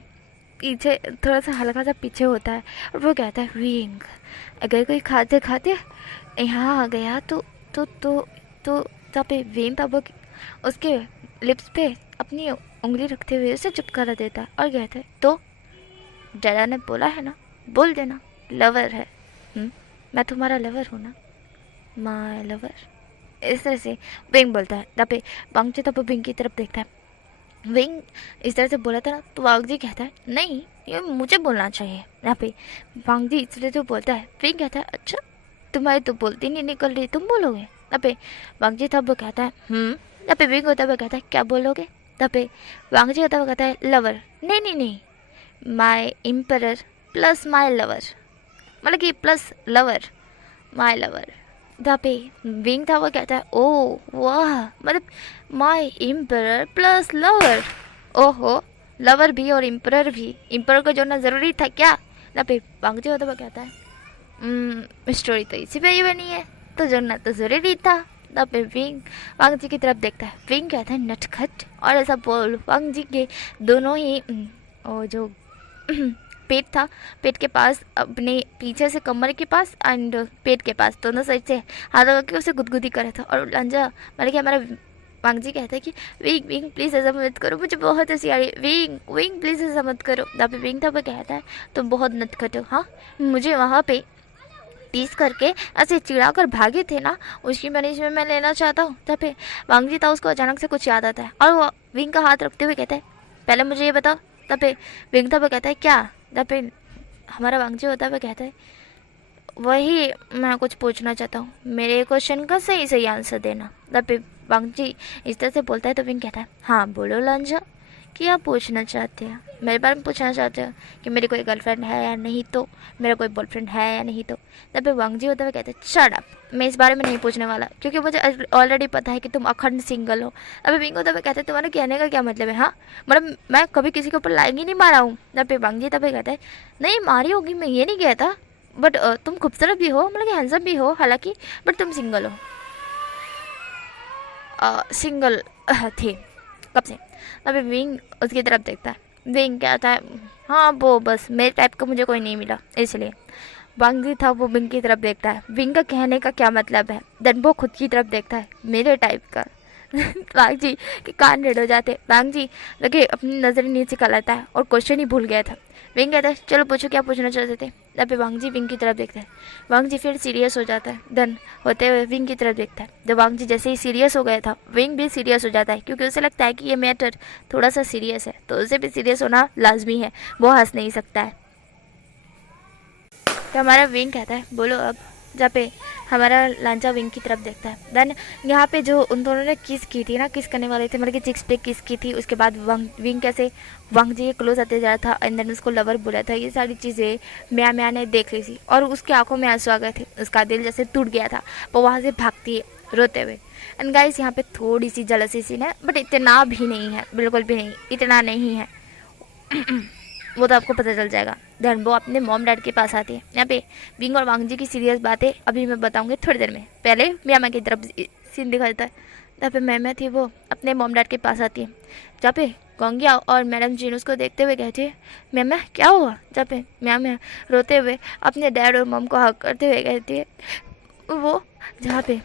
पीछे थोड़ा सा हल्का सा पीछे होता है और वो कहता है, विंग अगर कोई खाते खाते यहाँ आ गया तो जहाँ पे विंग था वो उसके लिप्स पे अपनी उंगली रखते हुए उसे चुप करा देता है और कहता है, तो डरा ने बोला है ना, बोल देना लवर है। मैं तुम्हारा लवर हूँ ना, माय लवर। इस तरह से विंग बोलता है। तब पे वांगजी तब विंग की तरफ देखता है। विंग इस तरह से बोला था ना, तो वांगजी कहता है, नहीं ये मुझे बोलना चाहिए। यहाँ पे वांगजी इस तरह से बोलता है। विंग कहता है, अच्छा तुम्हारी तो बोलती नहीं निकल रही, तुम बोलोगे? यहाँ पे वांगजी तब वो कहता है, यहाँ पे विंग होता हुआ कहता है, क्या बोलोगे? तब पे वांगजी होता हुआ कहता है, लवर। नहीं, माई एम्परर प्लस माई लवर, मतलब कि प्लस लवर, माई लवर। जहाँ पे विंग था वो कहता है, ओ वाह, मतलब माई एम्परर प्लस लवर। ओहो, लवर भी और एम्परर भी, एम्परर को जोड़ना ज़रूरी था क्या? जहाँ पे वांगजी होता वो कहता है, स्टोरी तो इसी पे ही बनी है, तो जोड़ना तो ज़रूरी था। जहाँ पे विंग वांगजी की तरफ देखता है। विंग कहता है, नटखट, और ऐसा बोल वांगजी के दोनों ही और जो पेट था, पेट के पास, अपने पीछे से कमर के पास एंड पेट के पास, दोनों साइड से हाथ लगा के उसे गुदगुदी कर रहा था। और लंजा मतलब कि हमारा वांगजी कहता है कि विंग प्लीज़ ऐसा मत करो, मुझे बहुत हंसी आ रही है, विंग प्लीज़ ऐसा मत करो। जहाँ पे विंग था वो कहता है, तुम बहुत नटखट हो, हाँ मुझे वहाँ पे टीस करके ऐसे चिढ़ा कर भागे थे ना, उसकी मैनेजमेंट मैं लेना चाहता हूँ। जहाँ पे वांगजी था उसको अचानक से कुछ याद आता है और वो विंग का हाथ रखते हुए कहता है, पहले मुझे ये बताओ। तब पे विंग था वो कहता है, क्या? तब पे हमारा वांगजी होता है वो कहता है, वही मैं कुछ पूछना चाहता हूँ, मेरे क्वेश्चन का सही सही आंसर देना। तब पे वांगजी इस तरह से बोलता है तो विंग कहता है, हाँ बोलो लांजा, क्या पूछना चाहते हैं? मेरे बारे में पूछना चाहते हो कि मेरी कोई गर्लफ्रेंड है या नहीं, तो मेरा कोई बॉयफ्रेंड है या नहीं? तो तब पे वांगजी होता है कहते हैं, शट अप, मैं इस बारे में नहीं पूछने वाला, क्योंकि मुझे ऑलरेडी पता है कि तुम अखंड सिंगल हो। अभी विंग होता है कहते हैं, तुम्हारे कहने का क्या मतलब है? हाँ मतलब मैं कभी किसी के ऊपर लाइन ही नहीं मारा हूँ। तब पे वांगजी तब कहता है, नहीं मारी होगी, मैं ये नहीं कहता, बट तुम खूबसूरत भी हो, मतलब कि हैंडसम भी हो हालांकि, बट तुम सिंगल हो। सिंगल थे कब से। अभी विंग उसकी तरफ देखता है। विंग कहता है हाँ वो बस मेरे टाइप का मुझे कोई नहीं मिला इसलिए। वांग था वो विंग की तरफ देखता है। विंग का कहने का क्या मतलब है, देन वो खुद की तरफ देखता है मेरे टाइप का। वांग जी के कान रेड हो जाते। वांग जी लगे अपनी नज़र नीचे कर लेता है और क्वेश्चन ही भूल गया था। विंग कहता है चलो पूछो क्या पूछना चाहते थे। तब पे वांग जी विंग की तरफ देखता है। वांग जी फिर सीरियस हो जाता है। देन होते हुए विंग की तरफ देखता है। जब वांग जी जैसे ही सीरियस हो गया था विंग भी सीरियस हो जाता है, क्योंकि उसे लगता है कि ये मैटर थोड़ा सा सीरियस है तो उसे भी सीरियस होना लाजमी है, वो हंस नहीं सकता है। तो हमारा विंग कहता है बोलो अब, जहाँ पे हमारा लांचा विंग की तरफ देखता है। देन यहाँ पे जो उन दोनों ने किस की थी ना, किस करने वाले थे, मतलब कि चिक्स पे किस की थी, उसके बाद विंग कैसे वांग जी के क्लोज आते जा रहा था एंड देन उसको लवर बोला था, ये सारी चीज़ें म्या ने देख ली थी और उसकी आंखों में आंसू आ गए थे। उसका दिल जैसे टूट गया था, वो वहाँ से भागती है रोते हुए। एंड गाइस यहाँ पे थोड़ी सी जलसी सीन है, बट इतना भी नहीं है, बिल्कुल भी नहीं, इतना नहीं है। वो तो आपको पता चल जाएगा। देन वो अपने मॉम डैड के पास आती है। यहाँ पे विंग और वांग जी की सीरियस बातें अभी मैं बताऊंगी थोड़ी देर में। पहले म्यामा की तरफ सीन दिखाता है। यहाँ पे मैमा थी वो अपने मॉम डैड के पास आती है, जहाँ पे गोंगिया और मैडम जीन उसको देखते हुए कहती है मैमा क्या हुआ। जहाँ पे म्यामा रोते हुए अपने डैड और मॉम को हक करते हुए कहती है वो, जहाँ पे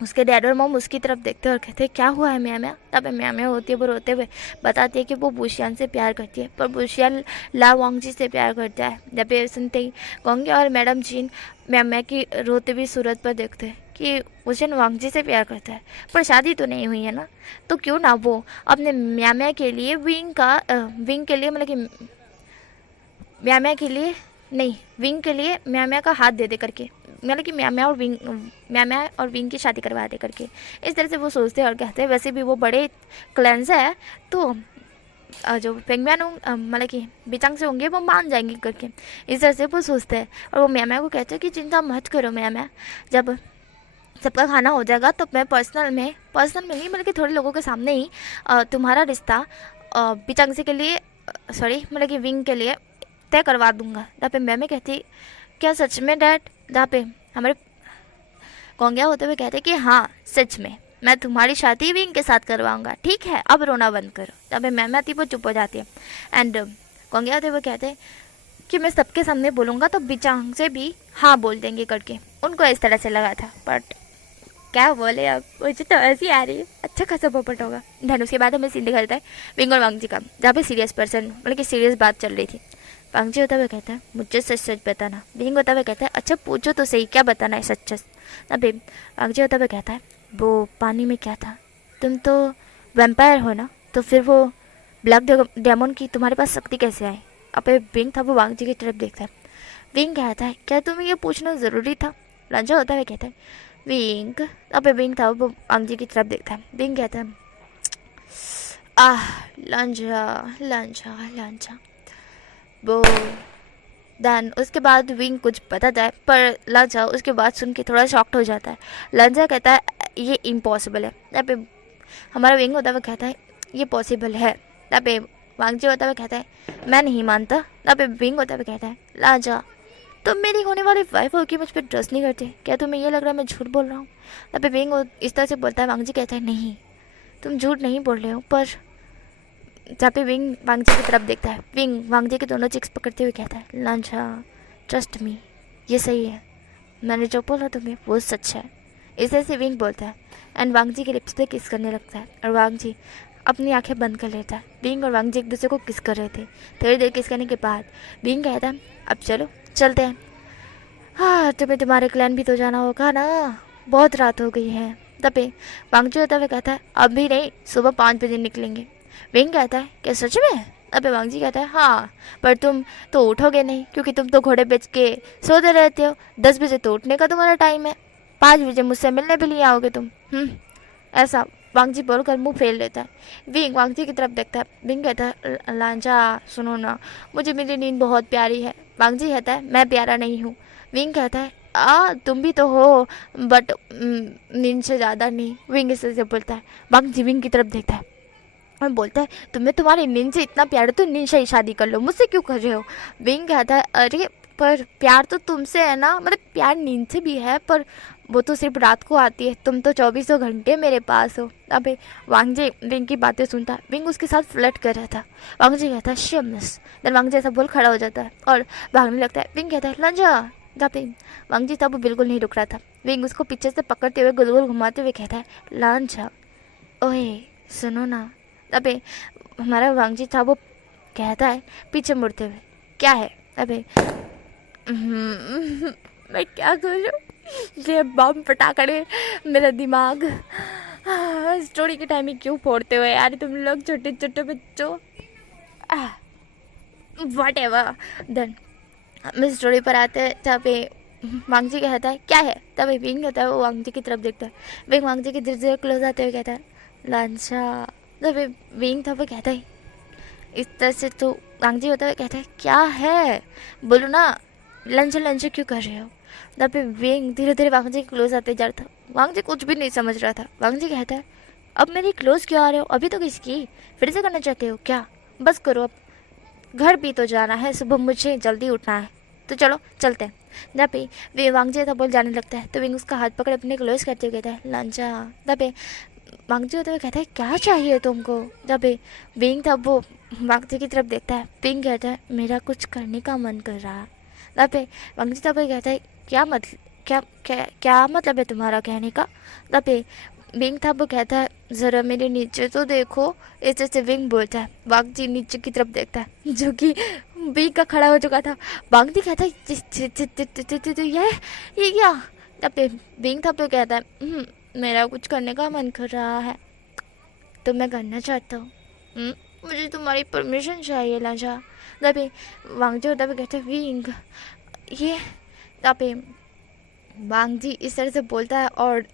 उसके डैड और मॉम उसकी तरफ देखते हैं और कहते हैं क्या हुआ है म्या। तब म्या होती है वो रोते हुए बताती है कि वो बुशियान से प्यार करती है, पर बुशियान ला वांग जी से प्यार करता है। जब ये सुनते ही गोंगिया और मैडम जीन म्या की रोते हुई सूरत पर देखते हैं कि बुशियान वांग जी से प्यार करता है, पर शादी तो नहीं हुई है ना, तो क्यों ना वो अपने म्या के लिए विंग के लिए, मतलब कि म्या के लिए नहीं, विंग के लिए म्या का हाथ दे दे करके, मतलब कि म्या और विंग की शादी करवा दे करके। इस तरह से वो सोचते हैं और कहते हैं वैसे भी वो बड़े क्लेंस है तो जो पेंगुइन मतलब कि बिचांग से होंगे वो मान जाएंगे करके। इस तरह से वो सोचते हैं और वो म्या को कहते हैं कि चिंता मत करो म्या, जब सबका खाना हो जाएगा तो मैं पर्सनल में नहीं, मतलब कि थोड़े लोगों के सामने ही तुम्हारा रिश्ता बिचांग से के लिए मतलब कि विंग के लिए तय करवा दूंगा। जहाँ पे मैम कहती क्या सच में डैड। जहाँ पे हमारे गोंगिया होते हुए कहते कि हाँ सच में मैं तुम्हारी शादी विंग के साथ करवाऊंगा, ठीक है अब रोना बंद करो। जहाँ पे मैम आती वो चुप हो जाती है एंड गोंगिया होते हुए कहते कि मैं सबके सामने बोलूँगा तो बिचांग से भी हाँ बोल देंगे करके। उनको इस तरह से लगा था, बट क्या बोले अब, मुझे तो ऐसी आ रही है, अच्छा खासा पोपट होगा। धन उसके बाद हमें सीन दिखाता है विंग और वांग जी का, जहाँ पे सीरियस पर्सन मतलब कि सीरियस बात चल रही थी। वांग जी होता हुआ कहता है मुझे सच सच बताना। विंग होता हुआ कहता है अच्छा पूछो तो सही क्या बताना है सच सच। अभी वांग जी होता हुआ कहता है वो पानी में क्या था, तुम तो वैम्पायर हो ना, तो फिर वो ब्लैक डेमन की तुम्हारे पास शक्ति कैसे आई। अब विंग था वो वांग जी की तरफ देखता है। विंग कहता है क्या तुम्हें ये पूछना ज़रूरी था। लांजा होता हुआ कहता है विंग। अब विंग था वो वांग जी की तरफ देखता है। विंग कहता है लांजा लांजा लांजा वो। देन उसके बाद विंग कुछ बताता है, पर लांजा उसके बाद सुन के थोड़ा शॉक्ड हो जाता है। लांजा कहता है ये इम्पॉसिबल है। यहाँ पे हमारा विंग होता हुआ कहता है ये पॉसिबल है। यहाँ पे वांग जी होता हुआ कहता है मैं नहीं मानता। यहाँ पे विंग होता हुआ कहता है लांजा तुम मेरी होने वाली वाइफ हो कि मुझ पर ट्रस्ट नहीं करते, क्या तुम्हें ये लग रहा है मैं झूठ बोल रहा हूँ। यहाँ पे विंग इस तरह से बोलता है। वांग जी कहता है नहीं तुम झूठ नहीं बोल रहे हो। पर जहाँ पे विंग वांग जी की तरफ देखता है, विंग वांग जी के दोनों चिक्स पकड़ते हुए कहता है लांजा ट्रस्ट मी ये सही है, मैंने जो बोला तुम्हें वो सच है। इस तरह से विंग बोलता है एंड वांग जी के लिप्स पे किस करने लगता है और वांग जी अपनी आंखें बंद कर लेता है। विंग और वांग जी एक दूसरे को किस कर रहे थे। थोड़ी देर किस करने के बाद विंग कहता है अब चलो चलते हैं, हाँ तुम्हें तुम्हारे क्लैन भी तो जाना होगा ना, बहुत रात हो गई है। तभी वांग जी होता हुआ कहता है अब भी नहीं, सुबह 5 बजे निकलेंगे। विंग कहता है क्या सच में। अबे वांग जी कहता है हाँ पर तुम तो उठोगे नहीं क्योंकि तुम तो घोड़े बेच के सोते रहते हो। 10 बजे तो उठने का तुम्हारा टाइम है, 5 बजे मुझसे मिलने भी नहीं आओगे तुम। ऐसा वांग जी बोलकर मुंह फेर लेता है। विंग वांग जी की तरफ देखता है। विंग कहता है लांजा सुनो ना, मुझे मेरी नींद बहुत प्यारी है। वांग जी कहता है मैं प्यारा नहीं हूँ। विंग कहता है तुम भी तो हो बट नींद से ज़्यादा नहीं। विंग इससे बोलता है। वांग जी विंग की तरफ देखता है और बोलता है तुम्हें तुम्हारी नींद से इतना प्यार है तो नींद से ही शादी कर लो, मुझसे क्यों कर रहे हो। विंग कहता है अरे पर प्यार तो तुमसे है ना, मतलब प्यार नींद से भी है पर वो तो सिर्फ रात को आती है, तुम तो 24 घंटे मेरे पास हो। अबे वांग जी विंग की बातें सुनता है। विंग उसके साथ फ्लर्ट कर रहा था। वांग जी कहता है शिमस। देन वांग जी ऐसा बोल खड़ा हो जाता है और भागने लगता है। विंग कहता है लंजा। जब वांग जी तब बिल्कुल नहीं रुक रहा था। विंग उसको पीछे से पकड़ते हुए गोल गोल घुमाते हुए कहता है लांजा ओए सुनो ना। अबे हमारा वांग जी था वो कहता है पीछे मुड़ते हुए क्या है। अबे मैं क्या करूँ, ये बम फटाकड़े मेरा दिमाग स्टोरी के टाइम में क्यों फोड़ते हो यार तुम लोग छोटे छोटे बच्चों। What ever. देन हम स्टोरी पर आते हैं जहाँ पे वांग जी कहता है क्या है। तभी विंग कहता है वो वांग जी की तरफ देखता है। विंग वांग जी की धीरे धीरे क्लोज आते हुए कहता है लांचा। तभी विंग था वो कहता है इस तरह से तो वांग जी होता हुआ कहता है क्या है बोलो ना, लंच लंच क्यों कर रहे हो। तभी विंग धीरे धीरे वांग जी के क्लोज आते जा रहा था। वांग जी कुछ भी नहीं समझ रहा था। वांग जी कहता है अब मेरी क्लोज क्यों आ रहे हो, अभी तो किसकी फिर से करना चाहते हो क्या, बस करो अब, घर भी तो जाना है, सुबह मुझे जल्दी उठना है, तो चलो चलते हैं। जहाँ पे वे वांग जी था बोल जाने लगता है तो विंग उसका हाथ पकड़ अपने क्लोज करते हुए कहता है लांचा। जहाँ पे वांग जी होते हुए कहता है क्या चाहिए तुमको। जहाँ पे विंग था वो वांग जी की तरफ देखता है। विंग कहता है मेरा कुछ करने का मन कर रहा है। जहाँ पे वांग जी था वो कहता है क्या मतलब, क्या मतलब है तुम्हारा कहने का। जहाँ पे विंग था वो कहता है ज़रा मेरे नीचे तो देखो। इस तरह से विंग बोलता है। वांग जी नीचे की तरफ देखता है जो कि विंग का खड़ा हो चुका था। वांग जी कहता है ये क्या। तब पे विंग था वो कहता है मेरा कुछ करने का मन कर रहा है तो मैं करना चाहता हूँ, मुझे तुम्हारी परमिशन चाहिए लांचा। तभी वांग जी होता है कहते हैं विंग ये। तभी वांग जी इस तरह से बोलता है और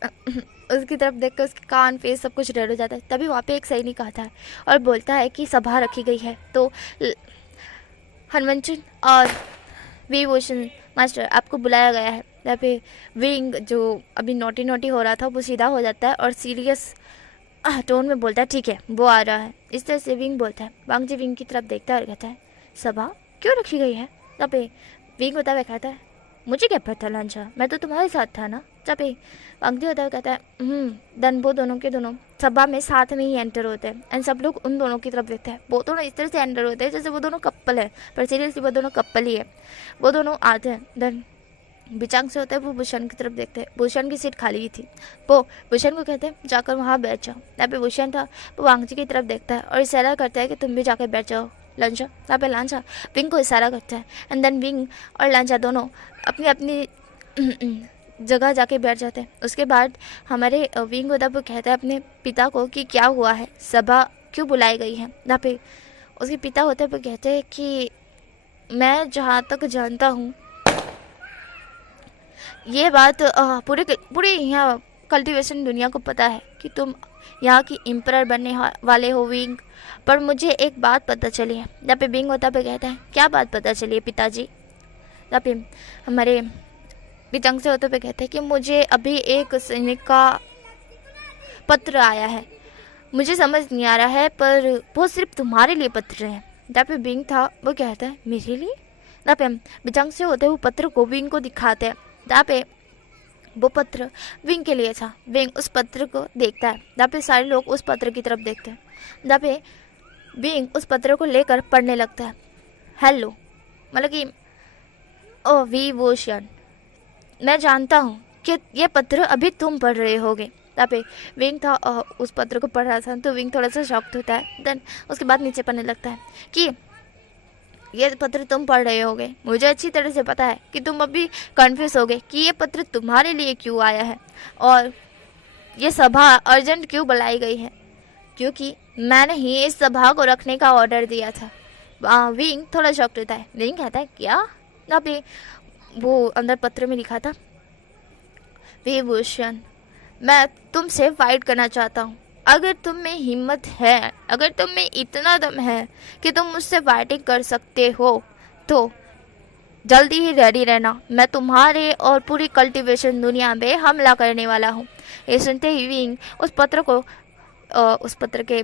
उसकी तरफ देखकर उसके कान फेस सब कुछ रेड हो जाता है। तभी वहाँ पे एक सैनिक आता है और बोलता है कि सभा रखी गई है तो हनुमंचन और वी भूषण मास्टर आपको बुलाया गया है। यहाँ पे विंग जो अभी नोटी नोटी हो रहा था वो सीधा हो जाता है और सीरियस टोन में बोलता है ठीक है वो आ रहा है। इस तरह से विंग बोलता है। वांग जी विंग की तरफ देखता है और कहता है सभा क्यों रखी गई है। तब पे विंग होता हुआ कहता है मुझे क्या पता लांचा, मैं तो तुम्हारे साथ था ना। तब पे वांग जी होता हुआ कहता है देन वो दोनों के दोनों सभा में साथ में ही एंटर होते हैं एंड सब लोग उन दोनों की तरफ देखते हैं। वो दोनों इस तरह से एंटर होते हैं जैसे वो दोनों कपल है, पर सीरियसली वो दोनों कपल ही है। वो दोनों आते हैं। देन बिचांग से होता है वो भूषण की तरफ देखते हैं। भूषण की सीट खाली ही थी। वो भूषण को कहते हैं जाकर वहाँ बैठ जाओ। यहाँ पे भूषण था वो वांग जी की तरफ देखता है और इशारा करता है कि तुम भी जाकर बैठ जाओ लांचा। यहाँ पे लांचा विंग को इशारा करता है एंड देन विंग और लांचा दोनों अपनी अपनी जगह जाके बैठ जाते हैं। उसके बाद हमारे विंग होता वो कहता है अपने पिता को कि क्या हुआ है, सभा क्यों बुलाई गई है। यहाँ पे उसके पिता होते वो कहते हैं कि मैं जहाँ तक जानता हूँ ये बात पूरे यहाँ कल्टीवेशन दुनिया को पता है कि तुम यहाँ की एम्परर बनने वाले हो विंग, पर मुझे एक बात पता चली है। जहाँ पे विंग होता पे कहता है क्या बात पता चली है पिताजी। जहाँ पे हमारे बिचंग से होते पे कहते हैं कि मुझे अभी एक सैनिक का पत्र आया है, मुझे समझ नहीं आ रहा है पर वो सिर्फ तुम्हारे लिए पत्र है। जहाँ पे विंग था वो कहता है मेरे लिए। जहाँ पे बिचंग से होते वो पत्र को विंग को दिखाते हैं। जहाँ पे वो पत्र विंग के लिए था। विंग उस पत्र को देखता है। जहाँ पे सारे लोग उस पत्र की तरफ देखते हैं। जहाँ पे विंग उस पत्र को लेकर पढ़ने लगता है। हेलो मतलब कि ओ वी भूषण, मैं जानता हूँ कि ये पत्र अभी तुम पढ़ रहे होगे। यहाँ पे विंग था उस पत्र को पढ़ रहा था तो विंग थोड़ा सा शॉक्ड होता है। देन उसके बाद नीचे पढ़ने लगता है कि ये पत्र तुम पढ़ रहे होगे, मुझे अच्छी तरह से पता है कि तुम अभी कन्फ्यूज होगे कि ये पत्र तुम्हारे लिए क्यों आया है और ये सभा अर्जेंट क्यों बुलाई गई है, क्योंकि मैंने ही इस सभा को रखने का ऑर्डर दिया था। विंग थोड़ा शॉक्ड होता है। विंग कहता है क्या। यहाँ पे वो अंदर पत्र में लिखा था विभूषण मैं तुमसे फाइट करना चाहता हूँ, अगर तुम में हिम्मत है, अगर तुम में इतना दम है कि तुम मुझसे फाइटिंग कर सकते हो तो जल्दी ही रेडी रहना, मैं तुम्हारे और पूरी कल्टीवेशन दुनिया में हमला करने वाला हूँ। ये सुनते ही विंग उस पत्र के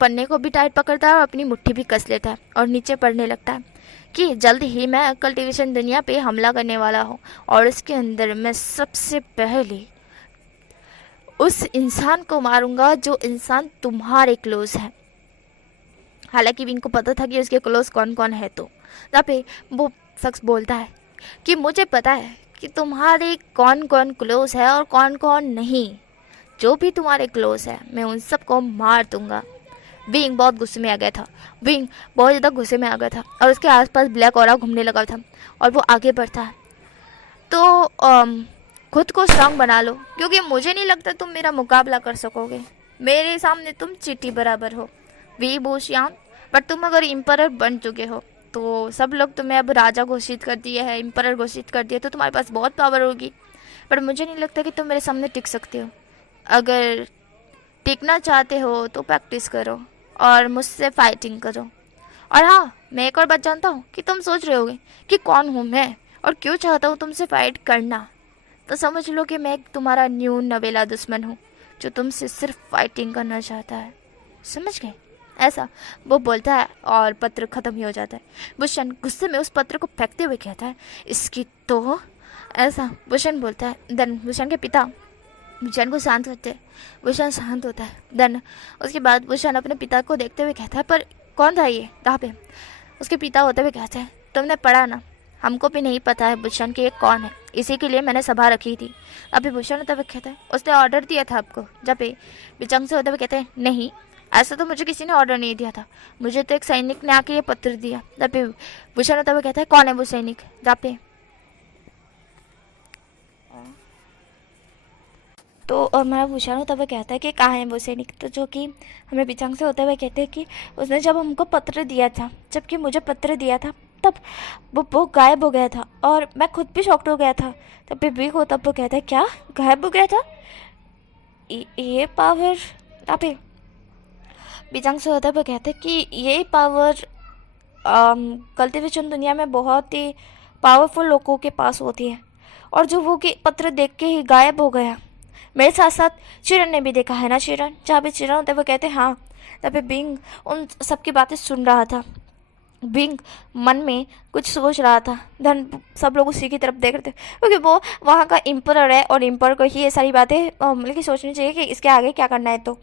पन्ने को भी टाइट पकड़ता है और अपनी मुट्ठी भी कस लेता है और नीचे पढ़ने लगता है कि जल्द ही मैं कल्टीवेशन दुनिया पे हमला करने वाला हूँ, और इसके अंदर मैं सबसे पहले उस इंसान को मारूंगा जो इंसान तुम्हारे क्लोज है। हालांकि विंग को पता था कि उसके क्लोज कौन कौन है। तो यहाँ पे वो शख्स बोलता है कि मुझे पता है कि तुम्हारे कौन कौन क्लोज है और कौन कौन नहीं। जो भी तुम्हारे क्लोज है मैं उन सबको मार दूंगा। विंग बहुत गुस्से में आ गया था। विंग बहुत ज़्यादा गुस्से में आ गया था और उसके आसपास ब्लैक ऑरा घूमने लगा था और वो आगे बढ़ता है। तो खुद को स्ट्रांग बना लो, क्योंकि मुझे नहीं लगता तुम मेरा मुकाबला कर सकोगे। मेरे सामने तुम चींटी बराबर हो वी बोशियान। बट तुम अगर इम्परर बन चुके हो तो सब लोग तुम्हें अब राजा घोषित कर दिए है, इम्परर घोषित कर दिया, तो तुम्हारे पास बहुत पावर होगी। पर मुझे नहीं लगता कि तुम मेरे सामने टिक सकते हो। अगर टिकना चाहते हो तो प्रैक्टिस करो और मुझसे फाइटिंग करो। और हाँ, मैं एक और बात जानता हूँ कि तुम सोच रहे होगे कि कौन हूँ मैं और क्यों चाहता हूँ तुमसे फाइट करना। तो समझ लो कि मैं तुम्हारा न्यू नवेला दुश्मन हूँ जो तुमसे सिर्फ फाइटिंग करना चाहता है। समझ गए? ऐसा वो बोलता है और पत्र ख़त्म ही हो जाता है। बुशन गुस्से में उस पत्र को फेंकते हुए कहता है, इसकी तो ऐसा बुशन बोलता है। देन बुशन के पिता बुशन को शांत करते हैं। बुशन शांत होता है। देन उसके बाद बुशन अपने पिता को देखते हुए कहता है, पर कौन था ये? कहाँ पे? उसके पिता होते हुए कहते हैं, तुमने पढ़ा ना? हमको भी नहीं पता है बुशन के कौन है, इसी के लिए मैंने सभा रखी थी। अभी भूषण होते हुए कहता है, उसने ऑर्डर दिया था आपको? जब बिचंग से होते हुए कहते हैं, नहीं, ऐसा तो मुझे किसी ने ऑर्डर नहीं दिया था, मुझे तो एक सैनिक ने आके ये पत्र दिया। जब भूषण होते हुए कहता है, कौन है वो सैनिक? जब तो हमारा भूषण होता हुआ कहता है कि कहाँ है वो सैनिक? तो जो कि हमें बिचंग से होते हुए कहते हैं कि उसने जब हमको पत्र दिया था, जबकि मुझे पत्र दिया था, तब वो गायब हो गया था और मैं खुद भी शॉक्ड हो गया था। तब बेबी को तब वो कहता है, क्या गायब हो गया था? ये पावर? आप बिचंग से होता हुआ कहते हैं कि ये पावर कल्टीवेशन दुनिया में बहुत ही पावरफुल लोगों के पास होती है, और जो वो कि पत्र देख के ही गायब हो गया। मेरे साथ साथ चिरन ने भी देखा है ना चिरन? जहाँ भी चिरन होते वो कहते हैं हाँ। तभी बिंग उन सबकी बातें सुन रहा था। बिंग मन में कुछ सोच रहा था। धन सब लोग उसी की तरफ देख रहे थे, क्योंकि वो वहाँ का इम्परर है और इम्पर को ही ये सारी बातें मतलब कि सोचनी चाहिए कि इसके आगे क्या करना है। तो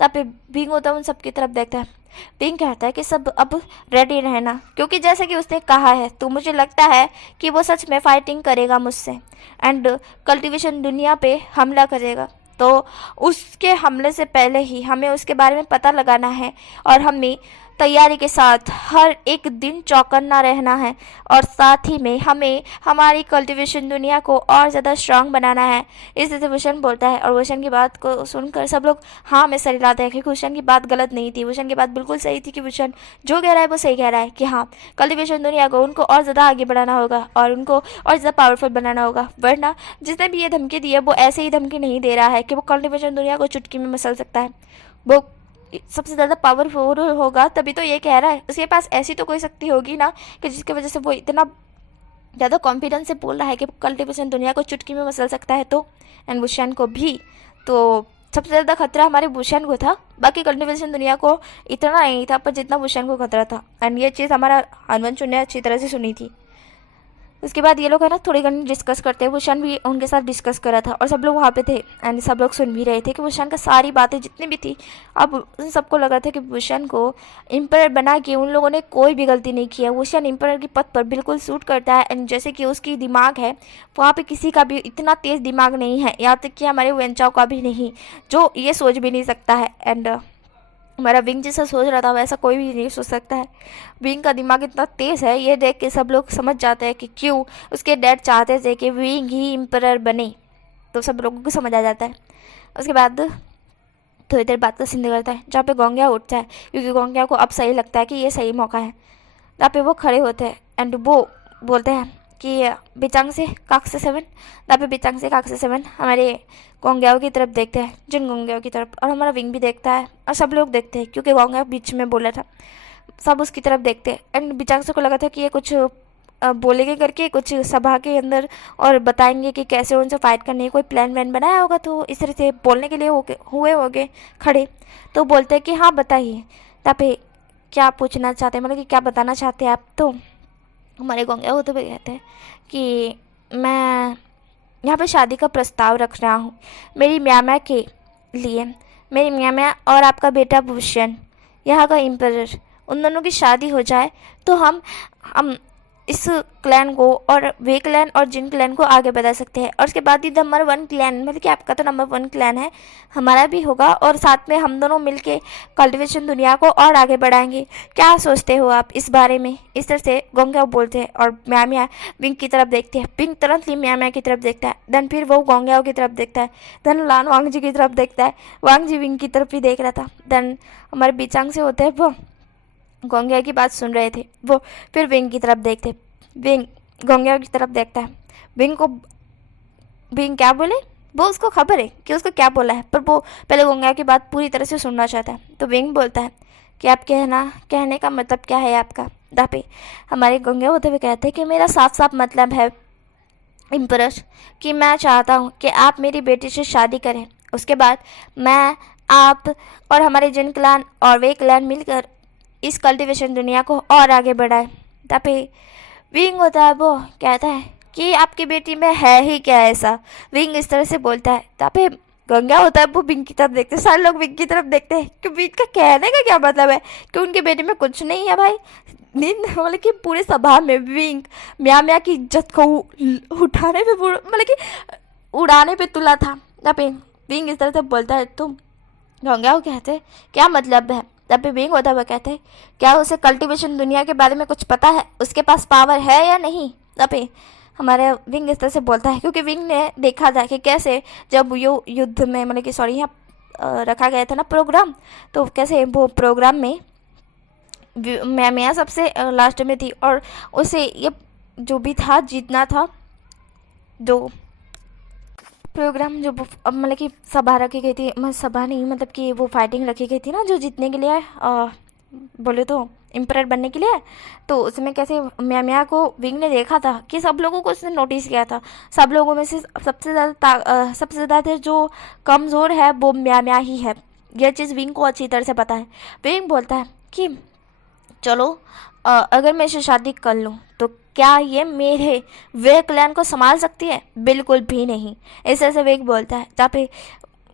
तब पे बिंग होता है उन सबकी तरफ देखता है। बिंग कहता है कि सब अब रेडी रहना, क्योंकि जैसे कि उसने कहा है, तो मुझे लगता है कि वो सच में फाइटिंग करेगा मुझसे एंड कल्टीवेशन दुनिया पे हमला करेगा। तो उसके हमले से पहले ही हमें उसके बारे में पता लगाना है और हमें तैयारी के साथ हर एक दिन चौकन्ना रहना है, और साथ ही में हमें हमारी कल्टीवेशन दुनिया को और ज़्यादा स्ट्रांग बनाना है। इस तरह से भूषण बोलता है और भूषण की बात को सुनकर सब लोग हाँ में सर हिलाते हैं कि भूषण की बात गलत नहीं थी। भूषण की बात बिल्कुल सही थी कि भूषण जो कह रहा है वो सही कह रहा है कि हाँ, कल्टीवेशन दुनिया को उनको और ज़्यादा आगे बढ़ाना होगा और उनको और ज़्यादा पावरफुल बनाना होगा। वरना जिसने भी ये धमकी दी है वो ऐसे ही धमकी नहीं दे रहा है कि वो कल्टीवेशन दुनिया को चुटकी में मसल सकता है। वो सबसे ज़्यादा पावरफुल होगा तभी तो ये कह रहा है। उसके पास ऐसी तो कोई शक्ति होगी ना कि जिसकी वजह से वो इतना ज़्यादा कॉन्फिडेंस से बोल रहा है कि कल्टीवेशन दुनिया को चुटकी में मसल सकता है। तो एंड भूषण को भी तो सबसे ज़्यादा खतरा हमारे भूषण को था। बाकी कल्टीवेशन दुनिया को इतना नहीं था, पर जितना भूषण को खतरा था। एंड ये चीज़ हमारा हनुवंश ने अच्छी तरह से सुनी थी। उसके बाद ये लोग है ना थोड़ी घनी डिस्कस करते हैं। भूषण भी उनके साथ डिस्कस कर रहा था और सब लोग वहाँ पे थे एंड सब लोग सुन भी रहे थे कि भूषण का सारी बातें जितनी भी थी। अब उन सबको लगा था कि भूषण को इम्परर बना के उन लोगों ने कोई भी गलती नहीं किया। भूषण इम्परर की पद पर बिल्कुल सूट करता है एंड जैसे कि उसकी दिमाग है, वहाँ पर किसी का भी इतना तेज़ दिमाग नहीं है, यहाँ तक कि हमारे वेंचाओ का भी नहीं, जो ये सोच भी नहीं सकता है। एंड हमारा विंग जैसा सोच रहा था वैसा कोई भी नहीं सोच सकता है। विंग का दिमाग इतना तेज़ है, ये देख के सब लोग समझ जाते हैं कि क्यों उसके डैड चाहते थे कि विंग ही इम्परर बने। तो सब लोगों को समझ आ जाता है। उसके बाद थोड़ी देर बाद का सीन करता है जहाँ पे गोंगिया उठता है, क्योंकि गोंगिया को अब सही लगता है कि ये सही मौका है। जहाँ पे वो खड़े होते हैं एंड वो बोलते हैं कि बिचांग से काक से 7। जहाँ पे बिचांग से काक से 7 हमारे गोंगियाओं की तरफ देखते हैं, जिन गोंगियाओं की तरफ, और हमारा विंग भी देखता है और सब लोग देखते हैं क्योंकि गोंगिया बीच में बोला था। सब उसकी तरफ देखते हैं एंड बिचांग से को लगा था कि ये कुछ बोलेंगे करके कुछ सभा के अंदर और बताएंगे कि कैसे उनसे फाइट करने, कोई प्लान वैन बनाया होगा, तो इस तरह से बोलने के लिए हुए होंगे खड़े। तो बोलते हैं कि हाँ बताइए, तब क्या पूछना चाहते हैं, मतलब कि क्या बताना चाहते हैं आप। तो हमारे गोंगे होते हुए कहते हैं कि मैं यहाँ पे शादी का प्रस्ताव रख रहा हूँ मेरी म्यामा के लिए। मेरी म्यामा और आपका बेटा भूषण, यहाँ का एम्परर, उन दोनों की शादी हो जाए तो हम इस क्लैन को और वे क्लैन और जिन क्लैन को आगे बढ़ा सकते हैं। और उसके बाद ही नंबर 1 क्लैन, मतलब कि आपका तो नंबर 1 क्लैन है, हमारा भी होगा, और साथ में हम दोनों मिलके कल्टीवेशन दुनिया को और आगे बढ़ाएंगे। क्या सोचते हो आप इस बारे में? इस तरह से गोंगिया बोलते हैं और म्यामिया विंग की तरफ देखते हैं। विंग तुरंत ही म्यामिया की तरफ देखता है, देन फिर वो गोंगियाओं की तरफ देखता है, देन लान वांग जी की तरफ देखता है। वांग जी विंग की तरफ ही देख रहा था। देन हमारे बीचांग से होते हैं, वो गोंगिया की बात सुन रहे थे, वो फिर विंग की तरफ देखते। विंग गोंगिया की तरफ देखता है। विंग क्या बोले, वो उसको खबर है कि उसको क्या बोला है, पर वो पहले गोंगिया की बात पूरी तरह से सुनना चाहता है। तो विंग बोलता है कि आप कहने का मतलब क्या है आपका? दापे हमारे गोंगिया होते हुए कहते हैं कि मेरा साफ साफ मतलब है इम्परर, कि मैं चाहता हूँ कि आप मेरी बेटी से शादी करें। उसके बाद मैं, आप और हमारे जिन क्लैन और वे क्लैन मिलकर इस कल्टीवेशन दुनिया को और आगे बढ़ाए। तापे विंग होता है, वो कहता है कि आपकी बेटी में है ही क्या ऐसा? विंग इस तरह से बोलता है। तापे गंगा होता है, वो विंग की तरफ देखते हैं। सारे लोग विंग की तरफ देखते हैं कि विंग का कहने का क्या मतलब है कि उनकी बेटी में कुछ नहीं है भाई। नींद मतलब कि पूरे सभा में विंग म्या की इज्जत को उठाने पे, मतलब कि उड़ाने पे तुला था। तापे विंग इस तरह से बोलता है। तुम गंगा को कहते हैं क्या मतलब है? तब भी विंग होता हुआ कहते हैं क्या उसे कल्टीवेशन दुनिया के बारे में कुछ पता है? उसके पास पावर है या नहीं? तब भी हमारे विंग इस तरह से बोलता है क्योंकि विंग ने देखा था कि कैसे जब युद्ध में, मतलब कि सॉरी, यहाँ रखा गया था ना प्रोग्राम, तो कैसे वो प्रोग्राम में मैं सबसे लास्ट में थी और उसे ये जो भी था जीतना था। जो प्रोग्राम जो मतलब कि सभा रखी गई थी, सभा नहीं, मतलब कि वो फाइटिंग रखी गई थी ना, जो जीतने के लिए बोले तो एम्परर बनने के लिए, तो उसमें कैसे म्या को विंग ने देखा था कि सब लोगों को उसने नोटिस किया था। सब लोगों में से सबसे ज़्यादा जो कमज़ोर है वो म्या ही है। यह चीज़ विंग को अच्छी तरह से पता है। विंग बोलता है कि चलो अगर मैं इसे शादी कर लूँ तो क्या ये मेरे वे क्लैन को संभाल सकती है? बिल्कुल भी नहीं, ऐसे ऐसे वेग बोलता है। जहाँ पे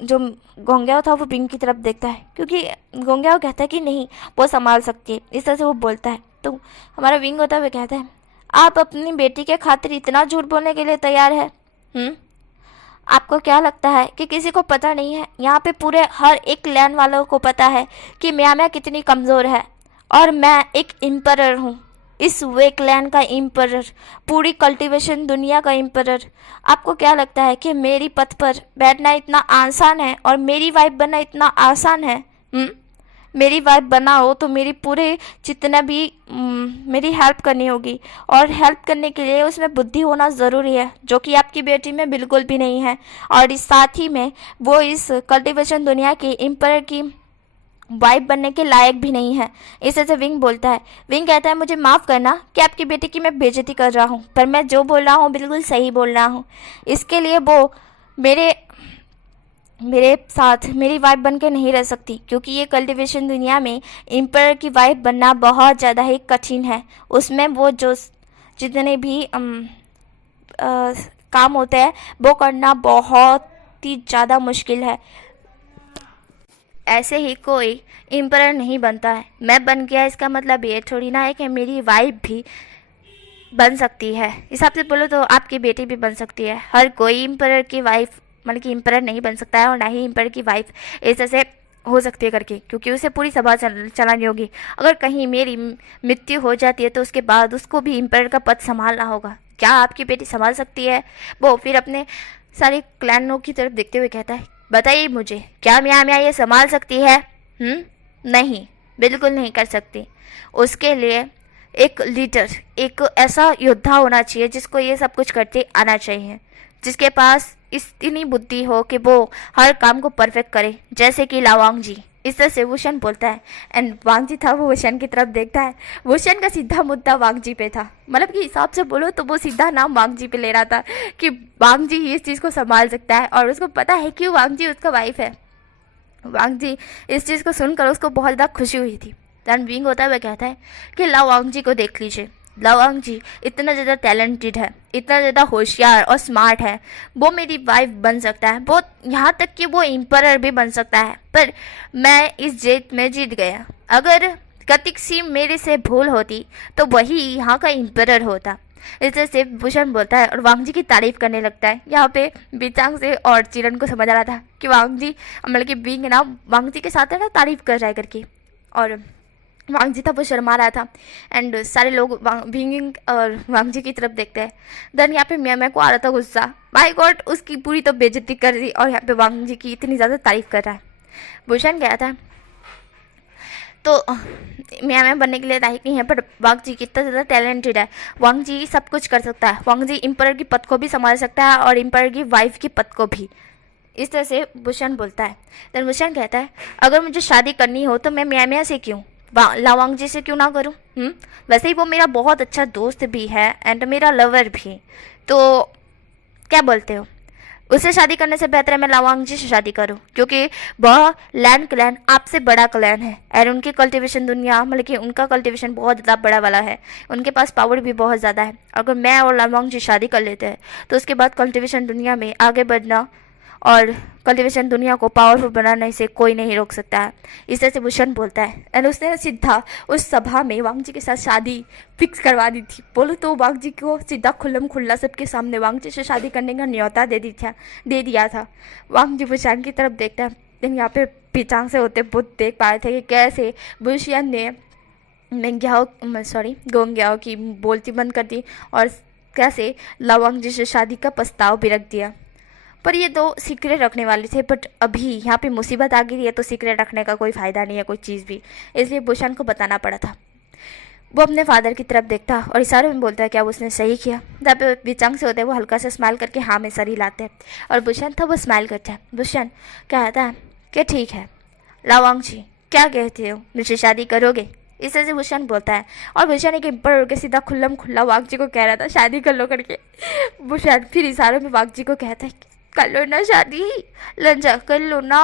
जो गोंगियाओ था वो विंग की तरफ देखता है क्योंकि गोंगियाओ कहता है कि नहीं वो संभाल सकती है, इस तरह से वो बोलता है। तो हमारा विंग होता है वो कहता है आप अपनी बेटी के खातिर इतना झूठ बोलने के लिए तैयार है? आपको क्या लगता है कि किसी को पता नहीं है? यहाँ पे पूरे हर एक क्लैन वालों को पता है कि म्या कितनी कमज़ोर है और मैं एक एम्परर हूँ, इस वे क्लैन का एम्परर, पूरी कल्टीवेशन दुनिया का एम्परर। आपको क्या लगता है कि मेरी पथ पर बैठना इतना आसान है और मेरी वाइफ बनना इतना आसान है? मेरी वाइफ बना हो तो मेरी पूरे जितना भी मेरी हेल्प करनी होगी और हेल्प करने के लिए उसमें बुद्धि होना ज़रूरी है, जो कि आपकी बेटी में बिल्कुल भी नहीं है। और इस साथ ही में वो इस कल्टीवेशन दुनिया की एम्परर की वाइफ बनने के लायक भी नहीं है। इस तरह से विंग बोलता है। विंग कहता है मुझे माफ़ करना कि आपकी बेटी की मैं बेइज्जती कर रहा हूँ, पर मैं जो बोल रहा हूँ बिल्कुल सही बोल रहा हूँ। इसके लिए वो मेरे साथ मेरी वाइफ बन के नहीं रह सकती क्योंकि ये कल्टीवेशन दुनिया में एम्परर की वाइफ बनना बहुत ज़्यादा ही कठिन है। उसमें वो जो जितने भी काम होते हैं वो करना बहुत ही ज़्यादा मुश्किल है। ऐसे ही कोई एम्परर नहीं बनता है। मैं बन गया इसका मतलब ये थोड़ी ना है कि मेरी वाइफ भी बन सकती है। इस हिसाब से बोलो तो आपकी बेटी भी बन सकती है। हर कोई एम्परर की वाइफ, मतलब कि एम्परर नहीं बन सकता है और ना ही एम्परर की वाइफ ऐसे से हो सकती है करके, क्योंकि उसे पूरी सभा चलानी होगी। अगर कहीं मेरी मृत्यु हो जाती है तो उसके बाद उसको भी एम्परर का पद संभालना होगा। क्या आपकी बेटी संभाल सकती है? वो फिर अपने सारे क्लैनों की तरफ देखते हुए कहता है बताइए मुझे, क्या म्या ये संभाल सकती है? नहीं, बिल्कुल नहीं कर सकती। उसके लिए एक लीडर, एक ऐसा योद्धा होना चाहिए जिसको ये सब कुछ करते आना चाहिए, जिसके पास इतनी बुद्धि हो कि वो हर काम को परफेक्ट करे, जैसे कि लावांग जी। इस तरह से वुशन बोलता है। एंड वांग जी था वो वुशन की तरफ देखता है। वुशन का सीधा मुद्दा वांग जी पे था, मतलब कि हिसाब से बोलो तो वो सीधा नाम वांग जी पे ले रहा था कि वांग जी ही इस चीज़ को संभाल सकता है और उसको पता है कि वांग जी उसका वाइफ है। वांग जी इस चीज़ को सुनकर उसको बहुत ज़्यादा खुशी हुई थी। देन विंग होता है वह कहता है कि लाओ वांग जी को देख लीजिए। लवांग जी इतना ज़्यादा टैलेंटेड है, इतना ज़्यादा होशियार और स्मार्ट है, वो मेरी वाइफ बन सकता है, बहुत यहाँ तक कि वो एम्परर भी बन सकता है। पर मैं इस जीत में जीत गया। अगर कतिक सी मेरे से भूल होती तो वही यहाँ का एम्परर होता। इस तरह से भूषण बोलता है और वांग जी की तारीफ करने लगता है। यहाँ पे बीचांग से और चिरन को समझ आ रहा था कि वांग जी मतलब कि बिंग ना वांग जी के साथ है ना तारीफ कर रहा है करके, और वांग जी था वो शर्मा रहा था। एंड सारे लोग बिंग और वांग जी की तरफ देखते हैं। देन यहाँ पे मैं को आ रहा था गुस्सा, माय गॉड उसकी पूरी तो बेइज्जती कर दी और यहाँ पे वांग जी की इतनी ज़्यादा तारीफ कर रहा है। भूषण गया था तो मैं बनने के लिए लायक नहीं है, पर वांग जी कितना ज़्यादा टैलेंटेड है। वांग जी सब कुछ कर सकता है। वांग जी एम्परर की पद को भी संभाल सकता है और एम्परर की वाइफ की पद को भी। इस तरह से भूषण बोलता है। देन भूषण कहता है अगर मुझे शादी करनी हो तो मैं म्या से क्यों, लावांग जी से क्यों ना करूं? वैसे ही वो मेरा बहुत अच्छा दोस्त भी है एंड मेरा लवर भी, तो क्या बोलते हो? उससे शादी करने से बेहतर है मैं लावांग जी से शादी करूं, क्योंकि वह लैंड क्लैन आपसे बड़ा क्लैन है और उनकी कल्टीवेशन दुनिया मतलब कि उनका कल्टीवेशन बहुत ज़्यादा बड़ा वाला है, उनके पास पावर भी बहुत ज़्यादा है। अगर मैं और लावांग जी शादी कर लेते हैं तो उसके बाद कल्टीवेशन दुनिया में आगे बढ़ना और कल्टीवेशन दुनिया को पावरफुल बनाने से कोई नहीं रोक सकता है। इस तरह से भूषण बोलता है। एंड उसने सीधा उस सभा में वांग जी के साथ शादी फिक्स करवा दी थी। बोलो तो वांग जी को सीधा खुल्लम खुल्ला सबके सामने वांग जी से शादी करने का न्योता दे दिया था। वांग जी भूषण की तरफ देखता है। लेकिन यहाँ पे पिचांग से होते बहुत देख पा रहे थे कि कैसे भूषण ने गोंग्याओ की बोलती बंद कर दी और कैसे लावांग जी से शादी का प्रस्ताव भी रख दिया। पर ये दो सीक्रेट रखने वाले थे, बट अभी यहाँ पे मुसीबत आ गई है तो सीक्रेट रखने का कोई फ़ायदा नहीं है कोई चीज़ भी, इसलिए भूषण को बताना पड़ा था। वो अपने फादर की तरफ देखता और इशारे में बोलता है क्या उसने सही किया। जब पे बीचांग से होते हैं वो हल्का सा स्माइल करके हाँ में सर हिलाते हैं और भूषण था वो स्माइल करता है। भूषण कहता है कि ठीक है लावांग जी क्या कहते हो, मुझसे शादी करोगे? इस तरह से भूषण बोलता है और भूषण एक एम्पर के सीधा खुल्लम खुल्ला वांग जी को कह रहा था शादी कर लो करके। भूषण फिर इशारों में वांग जी को कहता है कर लो ना शादी, लंजा कर लो ना।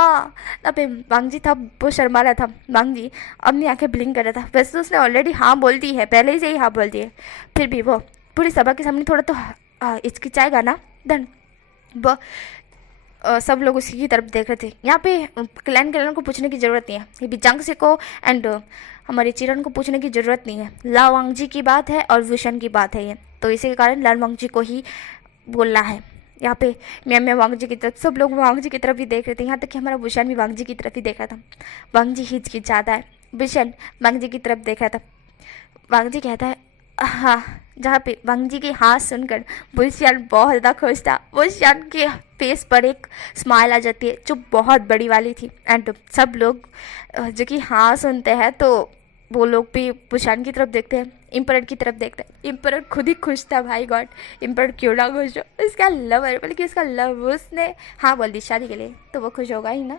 तब वांग जी था वो शर्मा रहा था। वांग जी अपनी आंखें ब्लिंक कर रहा था। वैसे तो उसने ऑलरेडी हाँ बोल दी है, पहले ही से ही हाँ बोल दी है, फिर भी वो पूरी सभा के सामने थोड़ा तो हिचकिचाएगा ना। देन वो सब लोग उसी की तरफ देख रहे थे। यहाँ पे क्लैन को पूछने की ज़रूरत नहीं है, ये बीचांग से को एंड हमारे चिरन को पूछने की ज़रूरत नहीं है। लावांग जी की बात है और भूषण की बात है ये, तो इसी के कारण लावांग जी को ही बोलना है। यहाँ पे मैं वांग जी की तरफ, सब लोग वांग जी की तरफ ही देख रहे थे, यहाँ तक कि हमारा भूषण भी वांग जी की तरफ ही देख रहा था। वांग जी हिचकिचाता है, भूषण वांग जी की तरफ देख रहा था। वांग जी कहता है हाँ, जहाँ पे वांग जी की हाँ सुनकर भूषण बहुत ज़्यादा खुश था। भूषण के फेस पर एक स्माइल आ जाती है जो बहुत बड़ी वाली थी। एंड सब लोग जो कि हाँ सुनते हैं तो वो लोग भी भूषण की तरफ देखते हैं, इम्परर की तरफ देखते हैं। इम्परर खुद ही खुश था, भाई गॉड इम्परर क्यों ना खुश हो, इसका लवर बल्कि इसका लव उसने हाँ बोल दी शादी के लिए तो वो खुश होगा ही ना।